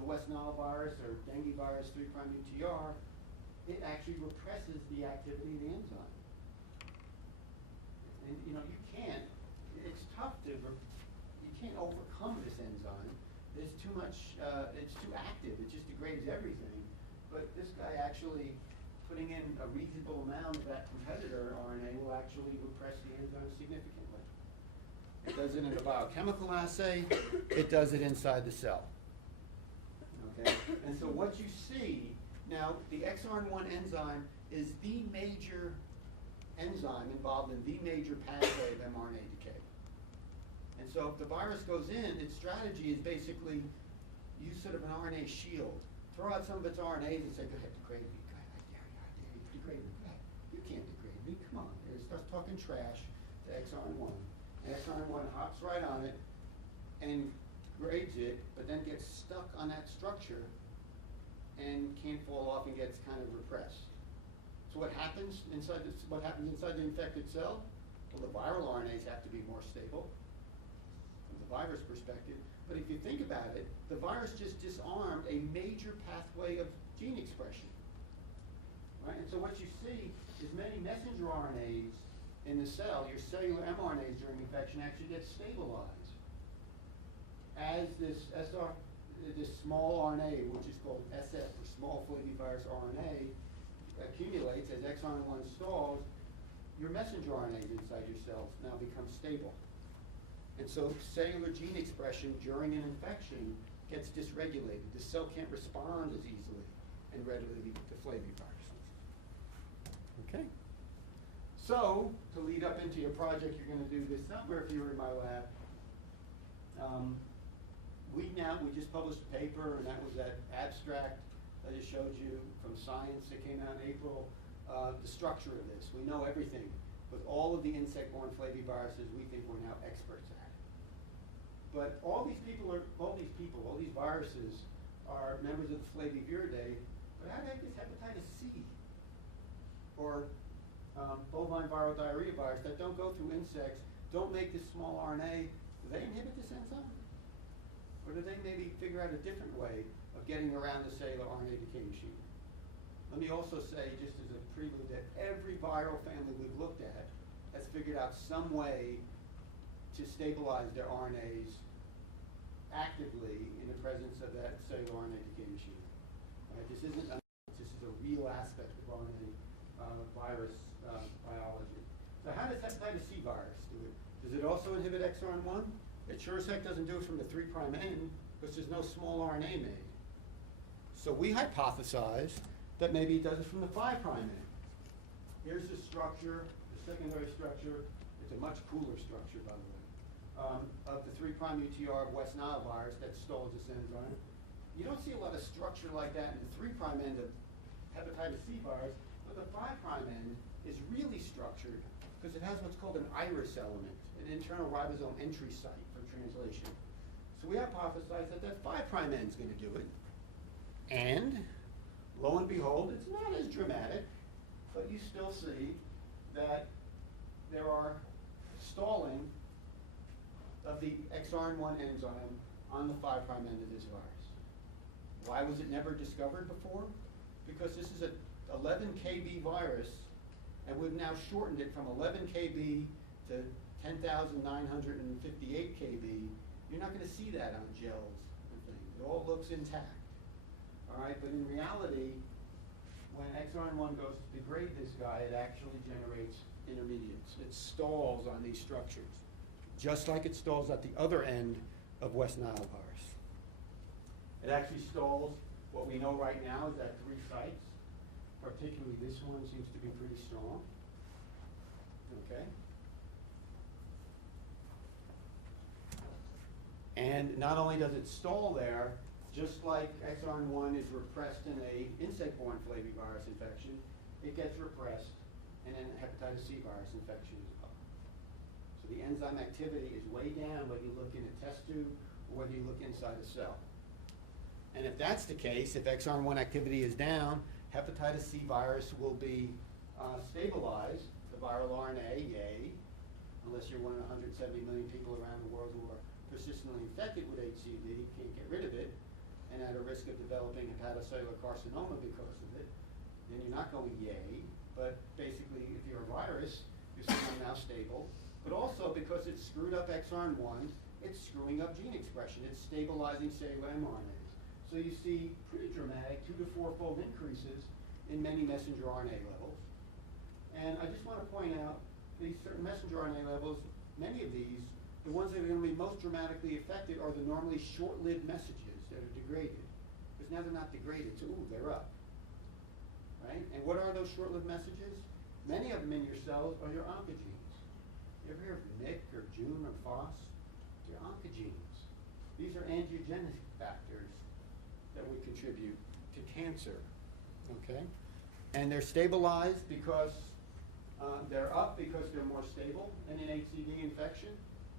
the West Nile virus or dengue virus 3' UTR, it actually represses the activity of the enzyme. And you can't, it's tough to, you can't overcome this enzyme. There's too much, it's too active, it just degrades everything. But this guy actually, putting in a reasonable amount of that competitor RNA will actually repress the enzyme significantly. It does it in a biochemical assay, it does it inside the cell. Okay? And so what you see, now the XRN1 enzyme is the major enzyme involved in the major pathway of mRNA decay. And so if the virus goes in, its strategy is basically use sort of an RNA shield. Throw out some of its RNAs and say, go ahead, degrade me. Go ahead, I dare you, degrade me. Go ahead. You can't degrade me, come on. It starts talking trash to XRN1. And XRN1 hops right on it and degrades it, but then gets stuck on that structure and can't fall off and gets kind of repressed. So what happens inside the infected cell? Well, the viral RNAs have to be more stable from the virus perspective. But if you think about it, the virus just disarmed a major pathway of gene expression. Right? And so what you see is many messenger RNAs in the cell, your cellular mRNAs during infection, actually get stabilized as this small RNA, which is called SF, or small flavivirus RNA, accumulates as XRN1 stalls. Your messenger RNAs inside your cells now become stable. And so cellular gene expression during an infection gets dysregulated. The cell can't respond as easily and readily to flaviviruses. Okay? So, to lead up into your project you're going to do this summer if you're in my lab, we just published a paper, and that was that abstract I just showed you from Science that came out in April. The structure of this, we know everything. With all of the insect-borne flaviviruses, we think we're now experts at it. But all these viruses are members of the Flaviviridae. But how the heck is hepatitis C or bovine viral diarrhea virus that don't go through insects don't make this small RNA, do they inhibit this enzyme? Or do they maybe figure out a different way of getting around the cellular RNA decay machine? Let me also say, just as a prelude, that every viral family we've looked at has figured out some way to stabilize their RNAs actively in the presence of that cellular RNA decay machine. Right? This isn't this is a real aspect of RNA virus biology. So how does hepatitis C virus do it? Does it also inhibit exon 1? It sure as heck doesn't do it from the 3' end because there's no small RNA made. So we hypothesize that maybe it does it from the 5' end. Here's the structure, the secondary structure. It's a much cooler structure, by the way, of the 3' UTR of West Nile virus that stalls this enzyme. You don't see a lot of structure like that in the 3' end of hepatitis C virus, but the 5' end is really structured because it has what's called an iris element, an internal ribosome entry site for translation. So we hypothesize that that 5' end is going to do it. And lo and behold, it's not as dramatic, but you still see that there are stalling of the XRN1 enzyme on the 5' end of this virus. Why was it never discovered before? Because this is a 11 kb virus, and we've now shortened it from 11 kb to 10,958 kb. You're not going to see that on gels and things. It all looks intact. All right, but in reality, when XRN1 goes to degrade this guy, it actually generates intermediates. It stalls on these structures, just like it stalls at the other end of West Nile virus. It actually stalls what we know right now is at 3 sites. Particularly this one seems to be pretty strong. Okay. And not only does it stall there, just like XRN1 is repressed in a insect-borne flavivirus infection, it gets repressed in a hepatitis C virus infection as well. So the enzyme activity is way down whether you look in a test tube or whether you look inside a cell. And if that's the case, if XRN1 activity is down, hepatitis C virus will be stabilized. The viral RNA, yay, unless you're one of 170 million people around the world who are persistently infected with HCV, can't get rid of it, and at a risk of developing hepatocellular carcinoma because of it, then you're not going yay. But basically, if you're a virus, you're somehow now stable. But also because it's screwed up XRN1, it's screwing up gene expression. It's stabilizing cellular mRNAs. So you see pretty dramatic 2- to 4-fold increases in many messenger RNA levels. And I just want to point out these certain messenger RNA levels, many of these, the ones that are going to be most dramatically affected are the normally short-lived messages that are degraded. Because now they're not degraded, so ooh, they're up. Right? And what are those short-lived messages? Many of them in your cells are your oncogenes. You ever hear of MYC or June or FOS? They're oncogenes. These are angiogenic factors that would contribute to cancer, okay? And they're stabilized because they're up because they're more stable in an HCV infection.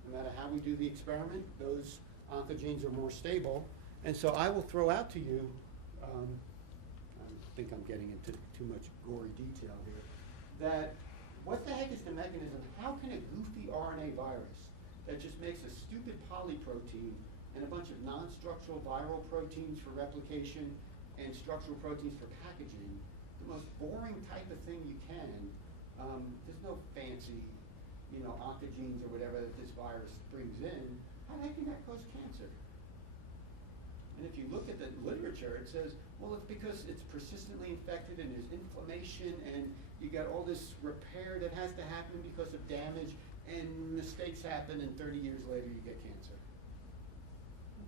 No matter how we do the experiment, those oncogenes are more stable. And so I will throw out to you, I think I'm getting into too much gory detail here, that what the heck is the mechanism? How can a goofy RNA virus that just makes a stupid polyprotein and a bunch of non-structural viral proteins for replication and structural proteins for packaging, the most boring type of thing you can. There's no fancy, oncogenes or whatever that this virus brings in. How the heck can that cause cancer? And if you look at the literature, it says, well, it's because it's persistently infected and there's inflammation and you got all this repair that has to happen because of damage and mistakes happen and 30 years later you get cancer.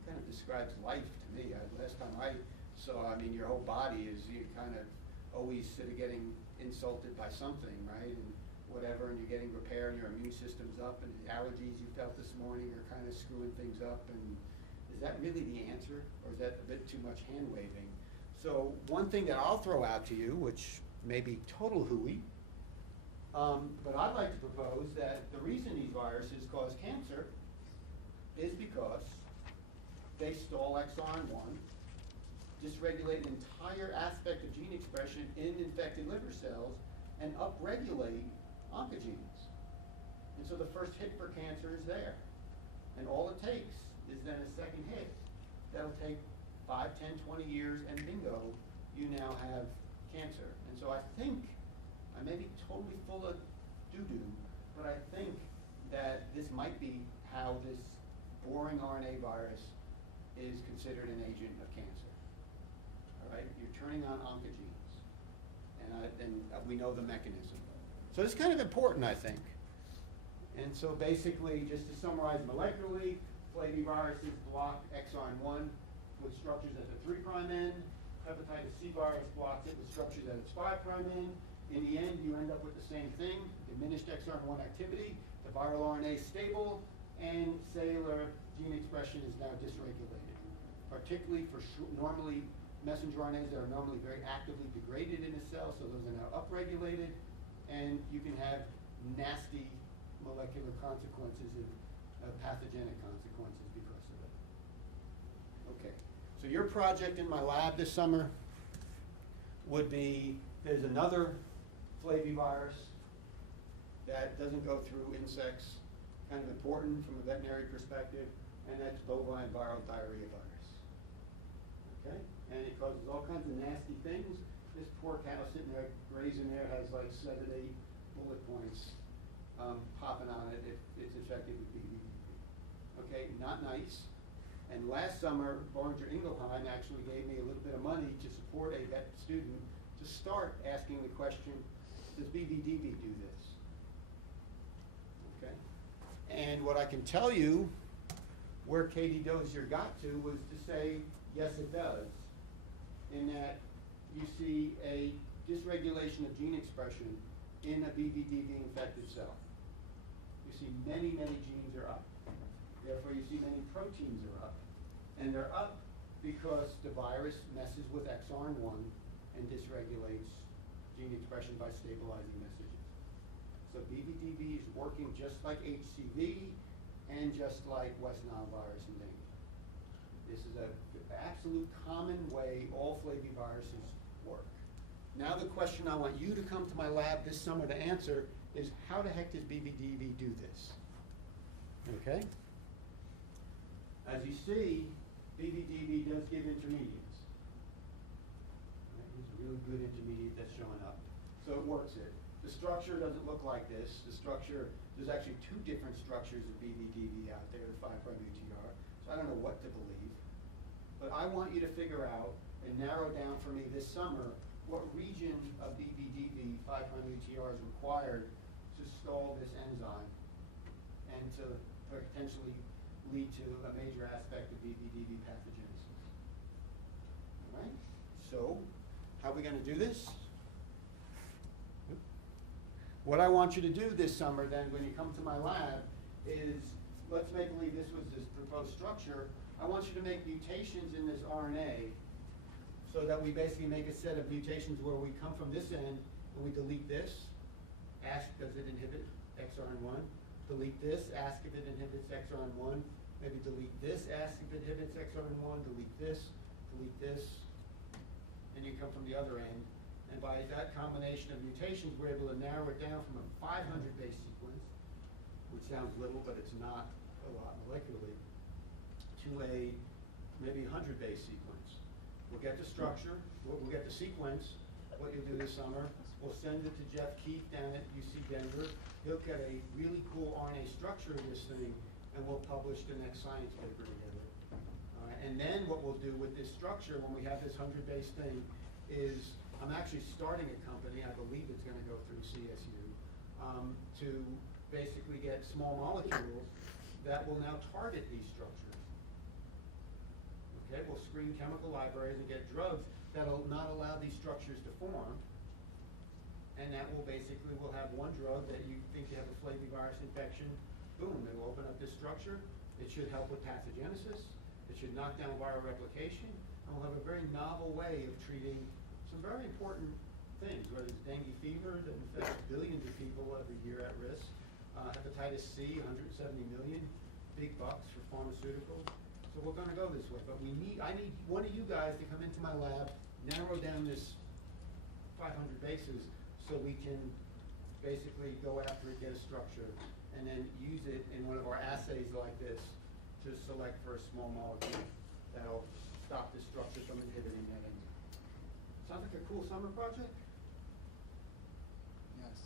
Kind of describes life to me. Last time I saw, your whole body is you kind of always sort of getting insulted by something, right? And whatever, and you're getting repair and your immune system's up and the allergies you felt this morning are kind of screwing things up. And is that really the answer, or is that a bit too much hand waving? So one thing that I'll throw out to you, which may be total hooey, but I'd like to propose that the reason these viruses cause cancer is because they stall XRN1, dysregulate an entire aspect of gene expression in infected liver cells, and upregulate oncogenes. And so the first hit for cancer is there. And all it takes is then a second hit. That'll take 5, 10, 20 years, and bingo, you now have cancer. And so I think, I may be totally full of doo-doo, but I think that this might be how this boring RNA virus is considered an agent of cancer. All right, you're turning on oncogenes, and we know the mechanism. So it's kind of important, I think. And so basically, just to summarize molecularly, flaviviruses block exon 1 with structures at the 3' end. Hepatitis C virus blocks it with structures at its 5' end. In the end, you end up with the same thing, diminished exon 1 activity, the viral RNA is stable, and cellular gene expression is now dysregulated, particularly for normally messenger RNAs that are normally very actively degraded in a cell, so those are now upregulated, and you can have nasty molecular consequences and pathogenic consequences because of it. Okay, so your project in my lab this summer would be, there's another flavivirus that doesn't go through insects, kind of important from a veterinary perspective, and that's bovine viral diarrhea virus. Okay, and it causes all kinds of nasty things. This poor cow sitting there grazing there has like 7, 8 bullet points popping on it if it's infected with BVDP. Okay, not nice. And last summer, Boehringer Ingelheim actually gave me a little bit of money to support a vet student to start asking the question, does BVDP do this? Okay. And what I can tell you, where Katie Dozier got to was to say, yes, it does. In that you see a dysregulation of gene expression in a BVDP infected cell. You see many, many genes are up. Therefore, you see many proteins are up. And they're up because the virus messes with exon 1 and dysregulates gene expression by stabilizing messages. So BVDP is working just like HCV and just like West Nile virus and dengue. This is an absolute common way all flaviviruses work. Now the question I want you to come to my lab this summer to answer is, how the heck does BVDP do this? Okay? As you see, BVDP does give intermediates. Right? Here's a really good intermediate that's showing up. So it works it. The structure doesn't look like this. The structure, there's actually 2 different structures of BVDP out there, the 5' UTR. So I don't know what to believe. But I want you to figure out and narrow down for me this summer what region of BVDP 5' UTR is required to stall this enzyme and to potentially lead to a major aspect of BVDP pathogenesis. All right? So, how are we going to do this? What I want you to do this summer then when you come to my lab is, let's make believe this was this proposed structure. I want you to make mutations in this RNA so that we basically make a set of mutations where we come from this end and we delete this, ask does it inhibit exon 1, delete this, ask if it inhibits exon 1, maybe delete this, ask if it inhibits exon 1, delete this, and you come from the other end. And by that combination of mutations, we're able to narrow it down from a 500 base sequence, which sounds little, but it's not a lot molecularly, to a maybe 100 base sequence. We'll get the structure, we'll get the sequence. What you'll do this summer, we'll send it to Jeff Keith down at UC Denver. He'll get a really cool RNA structure of this thing, and we'll publish the next science paper together. And then what we'll do with this structure, when we have this 100 base thing, is I'm actually starting a company, I believe it's going to go through CSU, to basically get small molecules that will now target these structures. Okay, we'll screen chemical libraries and get drugs that'll not allow these structures to form. And that will basically, we'll have one drug that you think you have a flavivirus infection, boom, it'll open up this structure. It should help with pathogenesis. It should knock down viral replication. And we'll have a very novel way of treating some very important things, whether it's dengue fever that infects billions of people every year at risk, hepatitis C, 170 million, big bucks for pharmaceuticals. So we're going to go this way, but I need one of you guys to come into my lab, narrow down this 500 bases, so we can basically go after it, get a structure, and then use it in one of our assays like this to select for a small molecule that'll stop the structure from inhibiting that enzyme. Sounds like a cool summer project? Yes.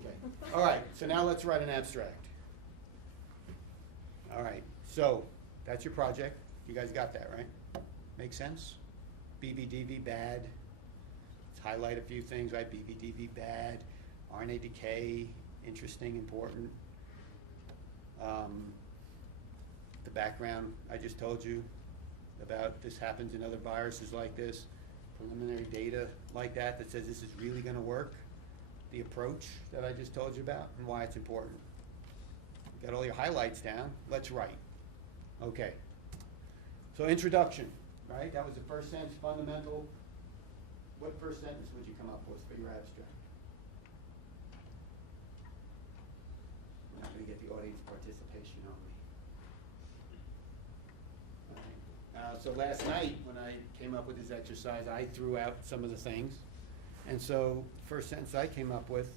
Okay. All right, so now let's write an abstract. All right, so that's your project. You guys got that, right? Make sense? BBDV bad. Let's highlight a few things, right? BBDV bad. RNA decay, interesting, important. The background I just told you about, this happens in other viruses like this. Preliminary data like that that says this is really going to work. The approach that I just told you about and why it's important. Got all your highlights down. Let's write. Okay. So introduction, right? That was the first sentence, fundamental. What first sentence would you come up with for your abstract? We're not going to get the audience participation on me. So last night when I came up with this exercise, I threw out some of the things. And so first sentence I came up with,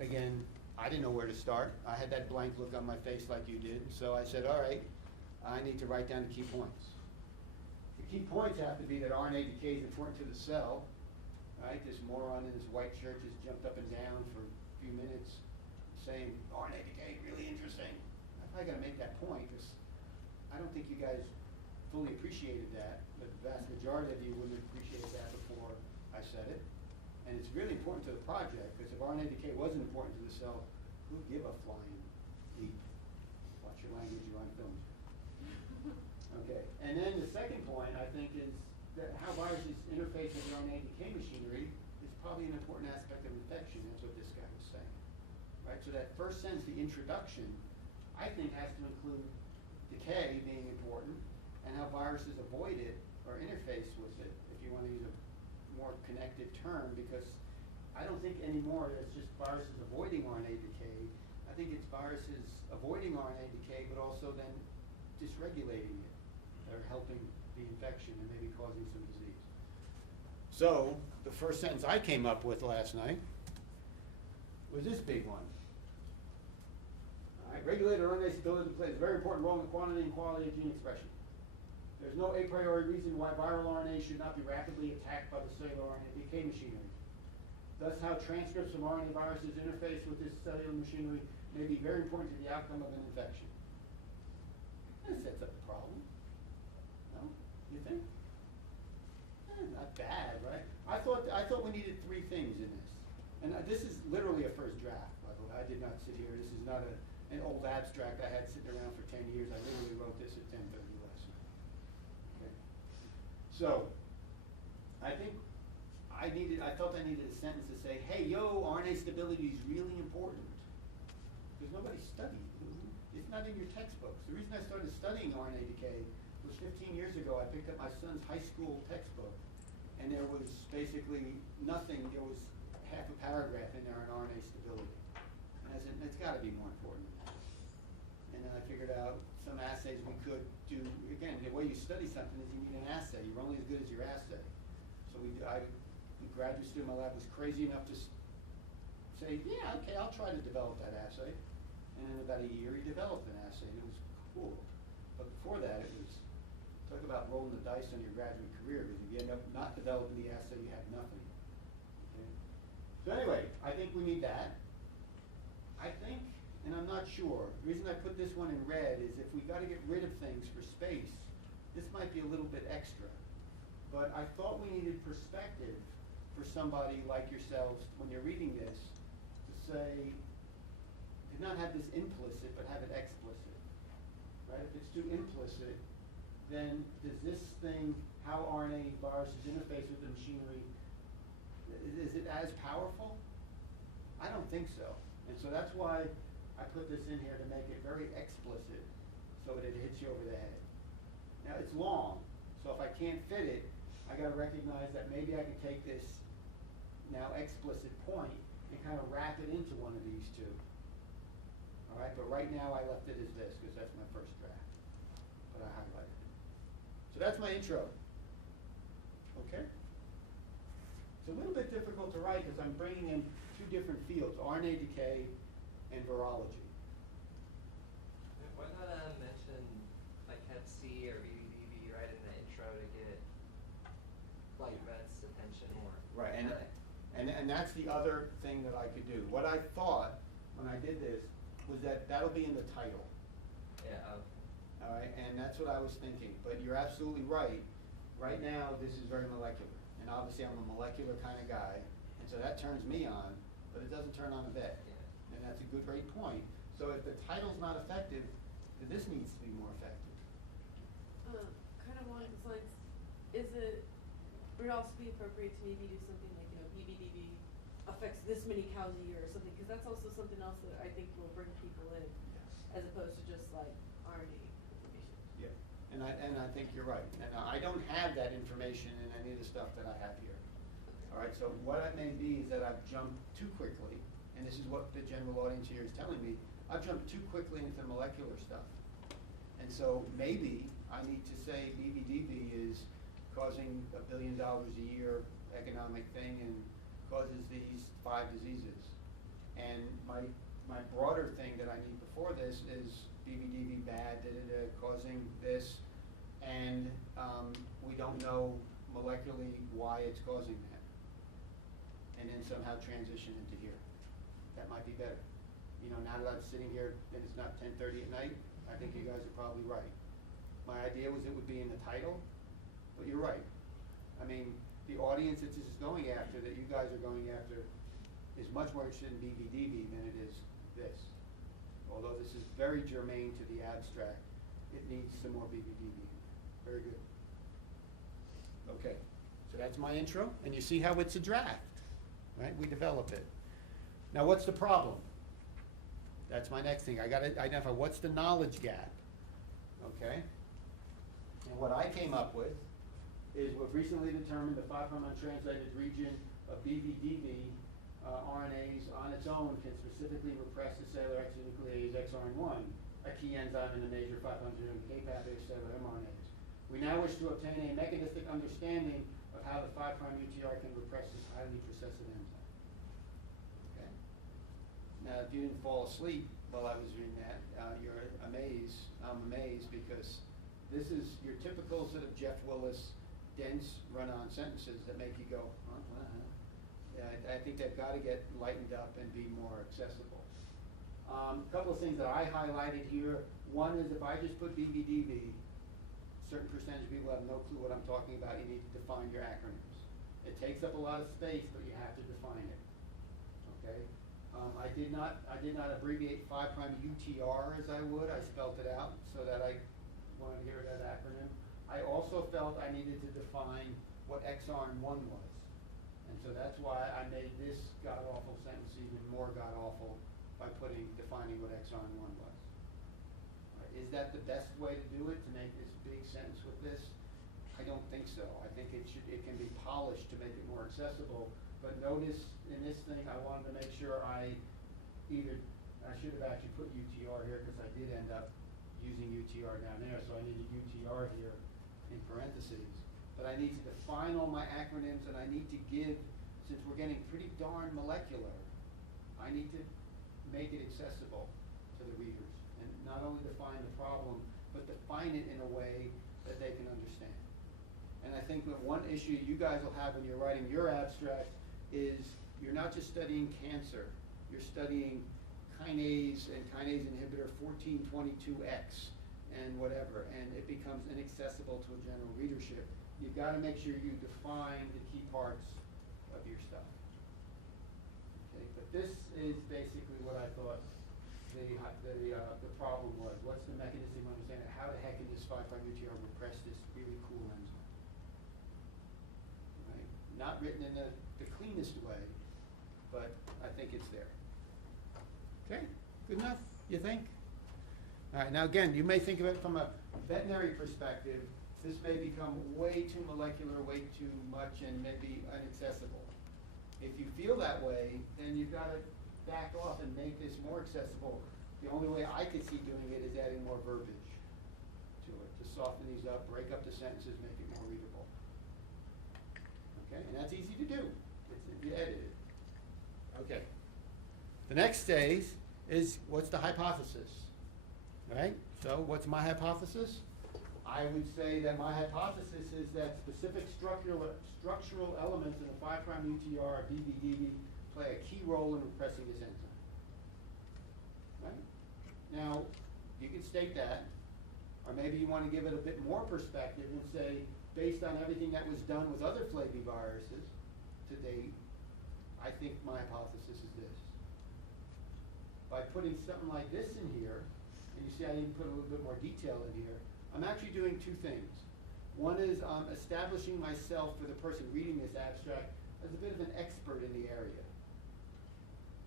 again, I didn't know where to start. I had that blank look on my face like you did. So I said, all right, I need to write down the key points. The key points have to be that RNA decay is important to the cell, right? This moron in his white shirt just jumped up and down for a few minutes saying RNA decay, really interesting. I probably got to make that point because I don't think you guys fully appreciated that, but the vast majority of you wouldn't have appreciated that before I said it. And it's really important to the project, because if RNA decay wasn't important to the cell, who'd give a flying leap? Watch your language, you're on film. Okay, and then the second point, I think, is that how viruses interface with the RNA decay machinery is probably an important aspect of infection. That's what this guy was saying. Right, so that first sentence, the introduction, I think has to include decay being important, and how viruses avoid it or interface with it, if you want to use a more connected term, because I don't think anymore it's just viruses avoiding RNA decay. I think it's viruses avoiding RNA decay, but also then dysregulating it, or helping the infection and maybe causing some disease. So the first sentence I came up with last night was this big one. All right, regulated RNA stability plays a very important role in the quantity and quality of gene expression. There's no a priori reason why viral RNA should not be rapidly attacked by the cellular RNA decay machinery. Thus, how transcripts from RNA viruses interface with this cellular machinery may be very important to the outcome of an infection. That sets up the problem. No? You think? Not bad, right? I thought we needed three things in this. And this is literally a first draft, by the way. I did not sit here. This is not an old abstract I had sitting around for 10 years. I literally wrote this at 10:30 last night. Okay. So, I felt I needed a sentence to say, hey, yo, RNA stability is really important. Because nobody studied it. It's not in your textbooks. The reason I started studying RNA decay was 15 years ago. I picked up my son's high school textbook, and there was basically nothing. There was half a paragraph in there on RNA stability. And I said, it's got to be more important than that. And then I figured out some assays we could do. Again, the way you study something is you need an assay. You're only as good as your assay. So a graduate student in my lab was crazy enough to say, yeah, okay, I'll try to develop that assay. And in about a year, he developed an assay, and it was cool. But before that, it was, talk about rolling the dice on your graduate career, because if you end up not developing the assay, you have nothing. Okay? So anyway, I think we need that. I think, and I'm not sure, the reason I put this one in red is if we got to get rid of things for space, this might be a little bit extra. But I thought we needed perspective for somebody like yourselves when you're reading this to say, to not have this implicit, but have it explicit. Right? If it's too implicit, then does this thing, how RNA viruses interface with the machinery, is it as powerful? I don't think so. And so that's why I put this in here to make it very explicit so that it hits you over the head. Now it's long, so if I can't fit it, I got to recognize that maybe I can take this now explicit point and kind of wrap it into one of these two. All right, but right now I left it as this because that's my first draft, but I highlighted it. So that's my intro. Okay? It's a little bit difficult to write because I'm bringing in two different fields, RNA decay and virology. Why not mention like Hep C or VVDV right in the intro to get like vets' attention more? Right, and that's the other thing that I could do. What I thought when I did this was that that'll be in the title. Yeah. All right, and that's what I was thinking, but you're absolutely right. Right now, this is very molecular, and obviously I'm a molecular kind of guy, and so that turns me on, but it doesn't turn on a vet. Yeah. And that's a great point. So if the title's not effective, then this needs to be more effective. Kind of along those lines, would it also be appropriate to maybe do something like, BBDV affects this many cows a year or something, because that's also something else that I think will bring people in, as opposed to just like RNA information. Yeah, and I think you're right. And I don't have that information in any of the stuff that I have here. All right, so what it may be is that I've jumped too quickly, and this is what the general audience here is telling me, I've jumped too quickly into molecular stuff. And so maybe I need to say BVDV is causing $1 billion a year economic thing and causes these 5 diseases. And my broader thing that I need before this is BVDV bad, causing this, and we don't know molecularly why it's causing that. And then somehow transition into here. That might be better. Now that I'm sitting here and it's not 10:30 at night, I think you guys are probably right. My idea was it would be in the title, but you're right. I mean, the audience that this is going after, that you guys are going after, is much more interested in BVDV than it is this. Although this is very germane to the abstract, it needs some more BVDV. Very good. Okay, so that's my intro, and you see how it's a draft, right? We develop it. Now, what's the problem? That's my next thing. I got to identify what's the knowledge gap, okay? And what I came up with is we've recently determined the 5' untranslated region of BVDV RNAs on its own can specifically repress the cellular exonuclease XRN1, a key enzyme in the major 500 pathway of cellular mRNAs. We now wish to obtain a mechanistic understanding of how the 5' UTR can repress this highly recessive enzyme. Okay. Now, if you didn't fall asleep while I was reading that, you're amazed. I'm amazed because this is your typical sort of Jeff Willis, dense run-on sentences that make you go, Yeah, I think they've got to get lightened up and be more accessible. A couple of things that I highlighted here. One is if I just put BVDV, certain percentage of people have no clue what I'm talking about. You need to define your acronyms. It takes up a lot of space, but you have to define it. Okay. I did not abbreviate 5' UTR as I would. I spelt it out so that I wanted to hear that acronym. I also felt I needed to define what XRN1 was. And so that's why I made this god-awful sentence even more god-awful by defining what XRN1 was. Right. Is that the best way to do it, to make this big sentence with this? I don't think so. I think it can be polished to make it more accessible. But notice in this thing, I wanted to make sure I should have actually put UTR here because I did end up using UTR down there, so I needed UTR here in parentheses. But I need to define all my acronyms, and I need to give, since we're getting pretty darn molecular, I need to make it accessible to the readers. And not only define the problem, but define it in a way that they can understand. And I think that one issue you guys will have when you're writing your abstract is you're not just studying cancer, you're studying kinase and kinase inhibitor 1422X and whatever, and it becomes inaccessible to a general readership. You've got to make sure you define the key parts of your stuff. Okay, but this is basically what I thought the problem was. What's the mechanism of understanding? How the heck can this 5' UTR repress this really cool enzyme? Right? Not written in the cleanest way, but I think it's there. Okay, good enough, you think? All right, now again, you may think of it from a veterinary perspective. This may become way too molecular, way too much, and maybe inaccessible. If you feel that way, then you've got to back off and make this more accessible. The only way I could see doing it is adding more verbiage to it, to soften these up, break up the sentences, make it more readable. Okay, and that's easy to do. next stage is what's the hypothesis, right? So what's my hypothesis? I would say that my hypothesis is that specific structural elements in the 5' UTR BBDB play a key role in repressing this enzyme. Right? Now, you can state that, or maybe you want to give it a bit more perspective and say, based on everything that was done with other flaviviruses to date, I think my hypothesis is this. By putting something like this in here, and you see I even put a little bit more detail in here, I'm actually doing two things. One is establishing myself for the person reading this abstract as a bit of an expert in the area.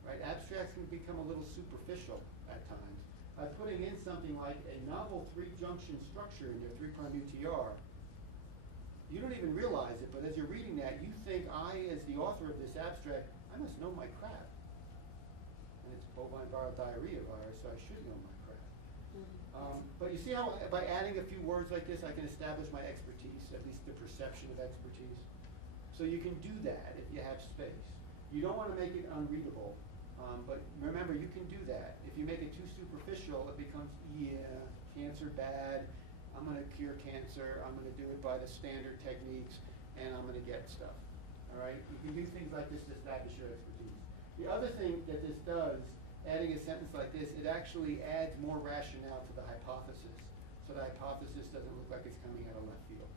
Right? Abstracts can become a little superficial at times. By putting in something like a novel 3-junction structure in your 3' UTR, you don't even realize it, but as you're reading that, you think I, as the author of this abstract, I must know my crap. And it's bovine viral diarrhea virus, so I should know my crap. But you see how by adding a few words like this, I can establish my expertise, at least the perception of expertise. So you can do that if you have space. You don't want to make it unreadable, but remember, you can do that. If you make it too superficial, it becomes, yeah, cancer bad, I'm going to cure cancer, I'm going to do it by the standard techniques, and I'm going to get stuff. All right? You can do things like this to establish your expertise. The other thing that this does, adding a sentence like this, it actually adds more rationale to the hypothesis. So the hypothesis doesn't look like it's coming out of left field.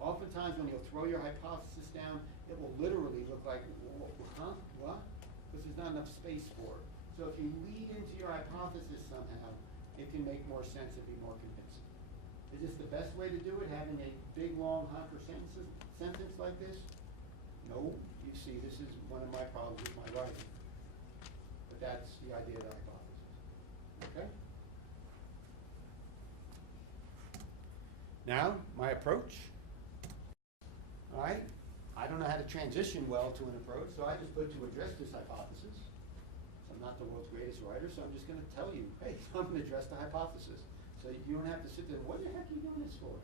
Oftentimes when you'll throw your hypothesis down, it will literally look like, huh, what? Because there's not enough space for it. So if you lead into your hypothesis somehow, it can make more sense and be more convincing. Is this the best way to do it, having a big, long, honker sentence like this? No. You see, this is one of my problems with my writing. But that's the idea of the hypothesis. Okay? Now, my approach. All right? I don't know how to transition well to an approach, so I just put to address this hypothesis. So I'm not the world's greatest writer, so I'm just going to tell you, hey, I'm going to address the hypothesis. So you don't have to sit there, what the heck are you doing this for?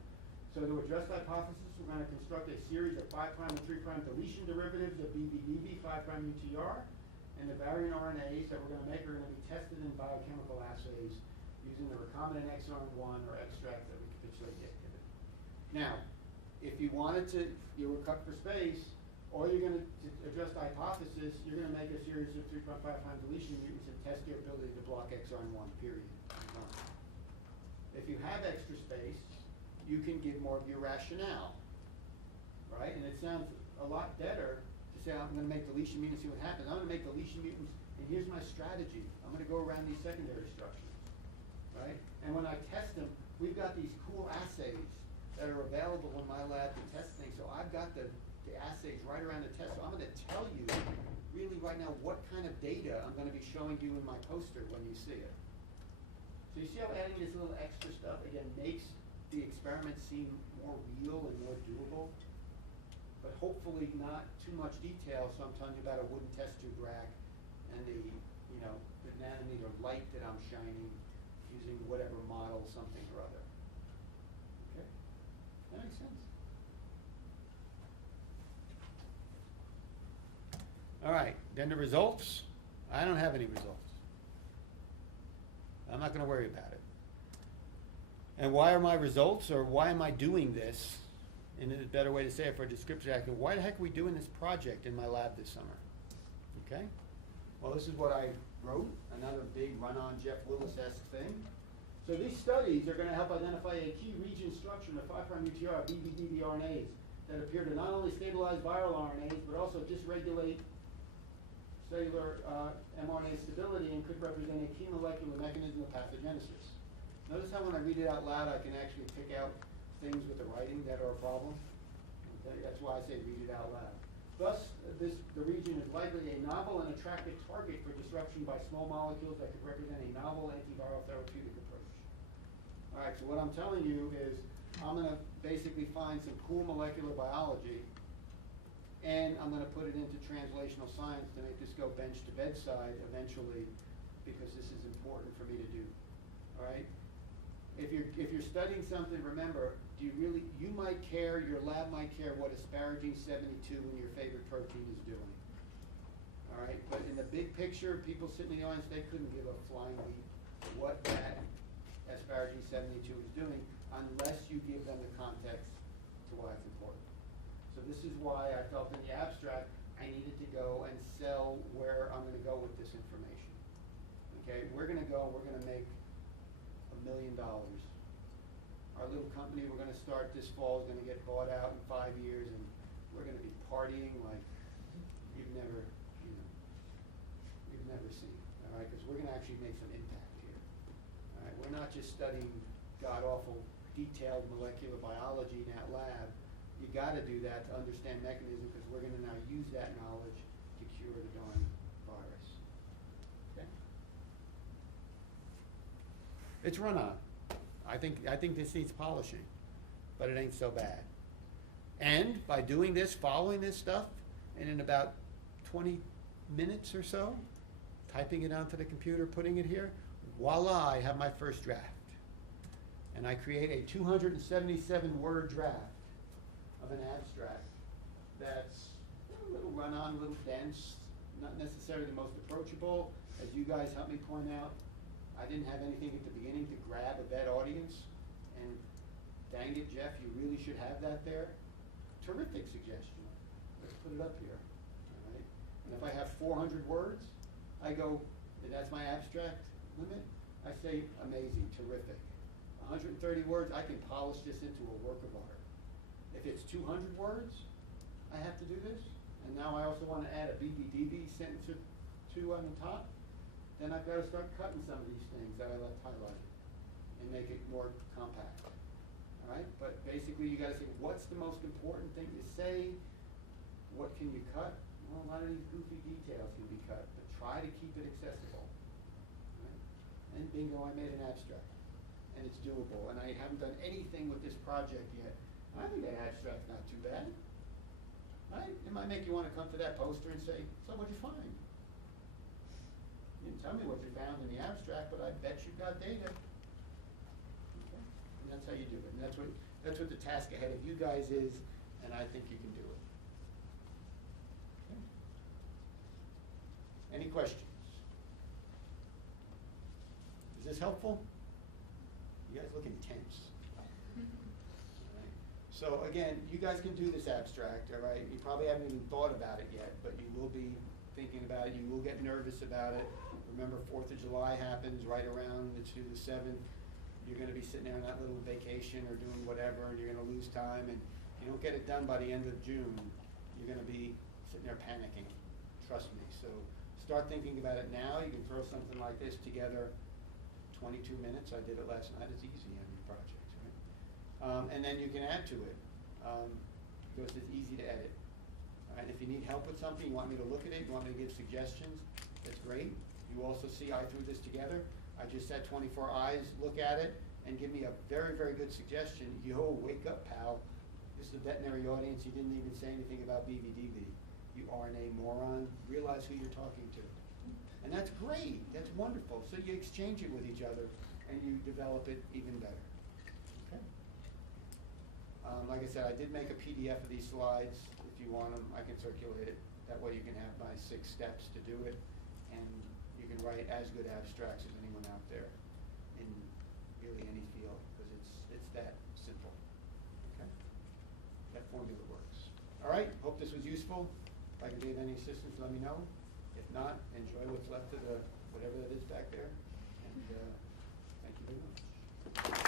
So to address the hypothesis, we're going to construct a series of 5' and 3' deletion derivatives of BBDB, 5' UTR, and the variant RNAs that we're going to make are going to be tested in biochemical assays using the recombinant exon 1 or extract that recapitulate the activity. Now, if you wanted to, you were cut for space, or you're going to address the hypothesis, you're going to make a series of 3.5' deletion mutants and test your ability to block exon 1, period. If you have extra space, you can give more of your rationale, right? And it sounds a lot better to say, I'm going to make deletion mutants, see what happens. I'm going to make deletion mutants, and here's my strategy. I'm going to go around these secondary structures, right? And when I test them, we've got these cool assays that are available in my lab to test things. So I've got the assays right around the test. So I'm going to tell you, really right now, what kind of data I'm going to be showing you in my poster when you see it. So you see how adding this little extra stuff, again, makes the experiment seem more real and more doable, but hopefully not too much detail. So I'm telling you about a wooden test tube rack and the nanometer light that I'm shining using whatever model, something or other. Okay? That makes sense. All right, then the results. I don't have any results. I'm not going to worry about it. And why are my results, or why am I doing this, in a better way to say it for a description active, why the heck are we doing this project in my lab this summer? Okay? Well, this is what I wrote, another big run-on Jeff Willis-esque thing. So these studies are going to help identify a key region structure in the 5' UTR BBDB RNAs that appear to not only stabilize viral RNAs, but also dysregulate cellular mRNA stability and could represent a key molecular mechanism of pathogenesis. Notice how when I read it out loud, I can actually pick out things with the writing that are a problem. Okay? That's why I say read it out loud. Thus, the region is likely a novel and attractive target for disruption by small molecules that could represent a novel antiviral therapeutic approach. All right, so what I'm telling you is I'm going to basically find some cool molecular biology, and I'm going to put it into translational science to make this go bench to bedside eventually, because this is important for me to do. All right? If you're studying something, remember, you might care, your lab might care what asparagine 72 in your favorite protein is doing. all right? But in the big picture, people sitting in the audience, they couldn't give a flying leap what that asparagine 72 is doing unless you give them the context to why it's important. So this is why I felt in the abstract I needed to go and sell where I'm going to go with this information. Okay, we're going to go, we're going to make $1 million. Our little company we're going to start this fall is going to get bought out in 5 years, and we're going to be partying like you've never seen. All right, because we're going to actually make some impact here. All right, we're not just studying god-awful detailed molecular biology in that lab. You got to do that to understand mechanism, because we're going to now use that knowledge to cure the darn virus. Okay? It's run on. I think this needs polishing, but it ain't so bad. And by doing this, following this stuff, and in about 20 minutes or so, typing it onto the computer, putting it here, voila, I have my first draft. And I create a 277-word draft of an abstract that's a little run-on, a little dense, not necessarily the most approachable. As you guys helped me point out, I didn't have anything at the beginning to grab a vet audience, and dang it, Jeff, you really should have that there. Terrific suggestion. Let's put it up here. All right? And if I have 400 words, I go, that's my abstract limit. I say, amazing, terrific. 130 words, I can polish this into a work of art. If it's 200 words, I have to do this. And now I also want to add a BBDB sentence or two on the top. Then I've got to start cutting some of these things that I left highlighted and make it more compact. All right? But basically, you got to say, what's the most important thing to say? What can you cut? Well, a lot of these goofy details can be cut, but try to keep it accessible. All right? And bingo, I made an abstract. And it's doable. And I haven't done anything with this project yet. I think an abstract's not too bad. Right? It might make you want to come to that poster and say, so what'd you find? You didn't tell me what you found in the abstract, but I bet you got data. Okay? And that's how you do it. And that's what the task ahead of you guys is, and I think you can do it. Okay. Any questions? Is this helpful? You guys look intense. Right. So again, you guys can do this abstract, all right? You probably haven't even thought about it yet, but you will be thinking about it. You will get nervous about it. Remember, 4th of July happens right around to the 7th. You're going to be sitting there on that little vacation or doing whatever, and you're going to lose time. And if you don't get it done by the end of June, you're going to be sitting there panicking. Trust me. So start thinking about it now. You can throw something like this together. 22 minutes, I did it last night. It's easy on your projects, right? And then you can add to it, because it's easy to edit. All right, if you need help with something, you want me to look at it, you want me to give suggestions, that's great. You also see I threw this together. I just had 24 eyes look at it and give me a very, very good suggestion. Yo, wake up, pal. This is a veterinary audience. You didn't even say anything about BVDB. You RNA moron. Realize who you're talking to. And that's great, that's wonderful. So you exchange it with each other and you develop it even better. Okay. Like I said, I did make a PDF of these slides. If you want them, I can circulate it. That way you can have my 6 steps to do it. And you can write as good abstracts as anyone out there in really any field, because it's that simple. Okay. That formula works. All right, hope this was useful. If I can be of any assistance, let me know. If not, enjoy what's left of the whatever that is back there, and thank you very much.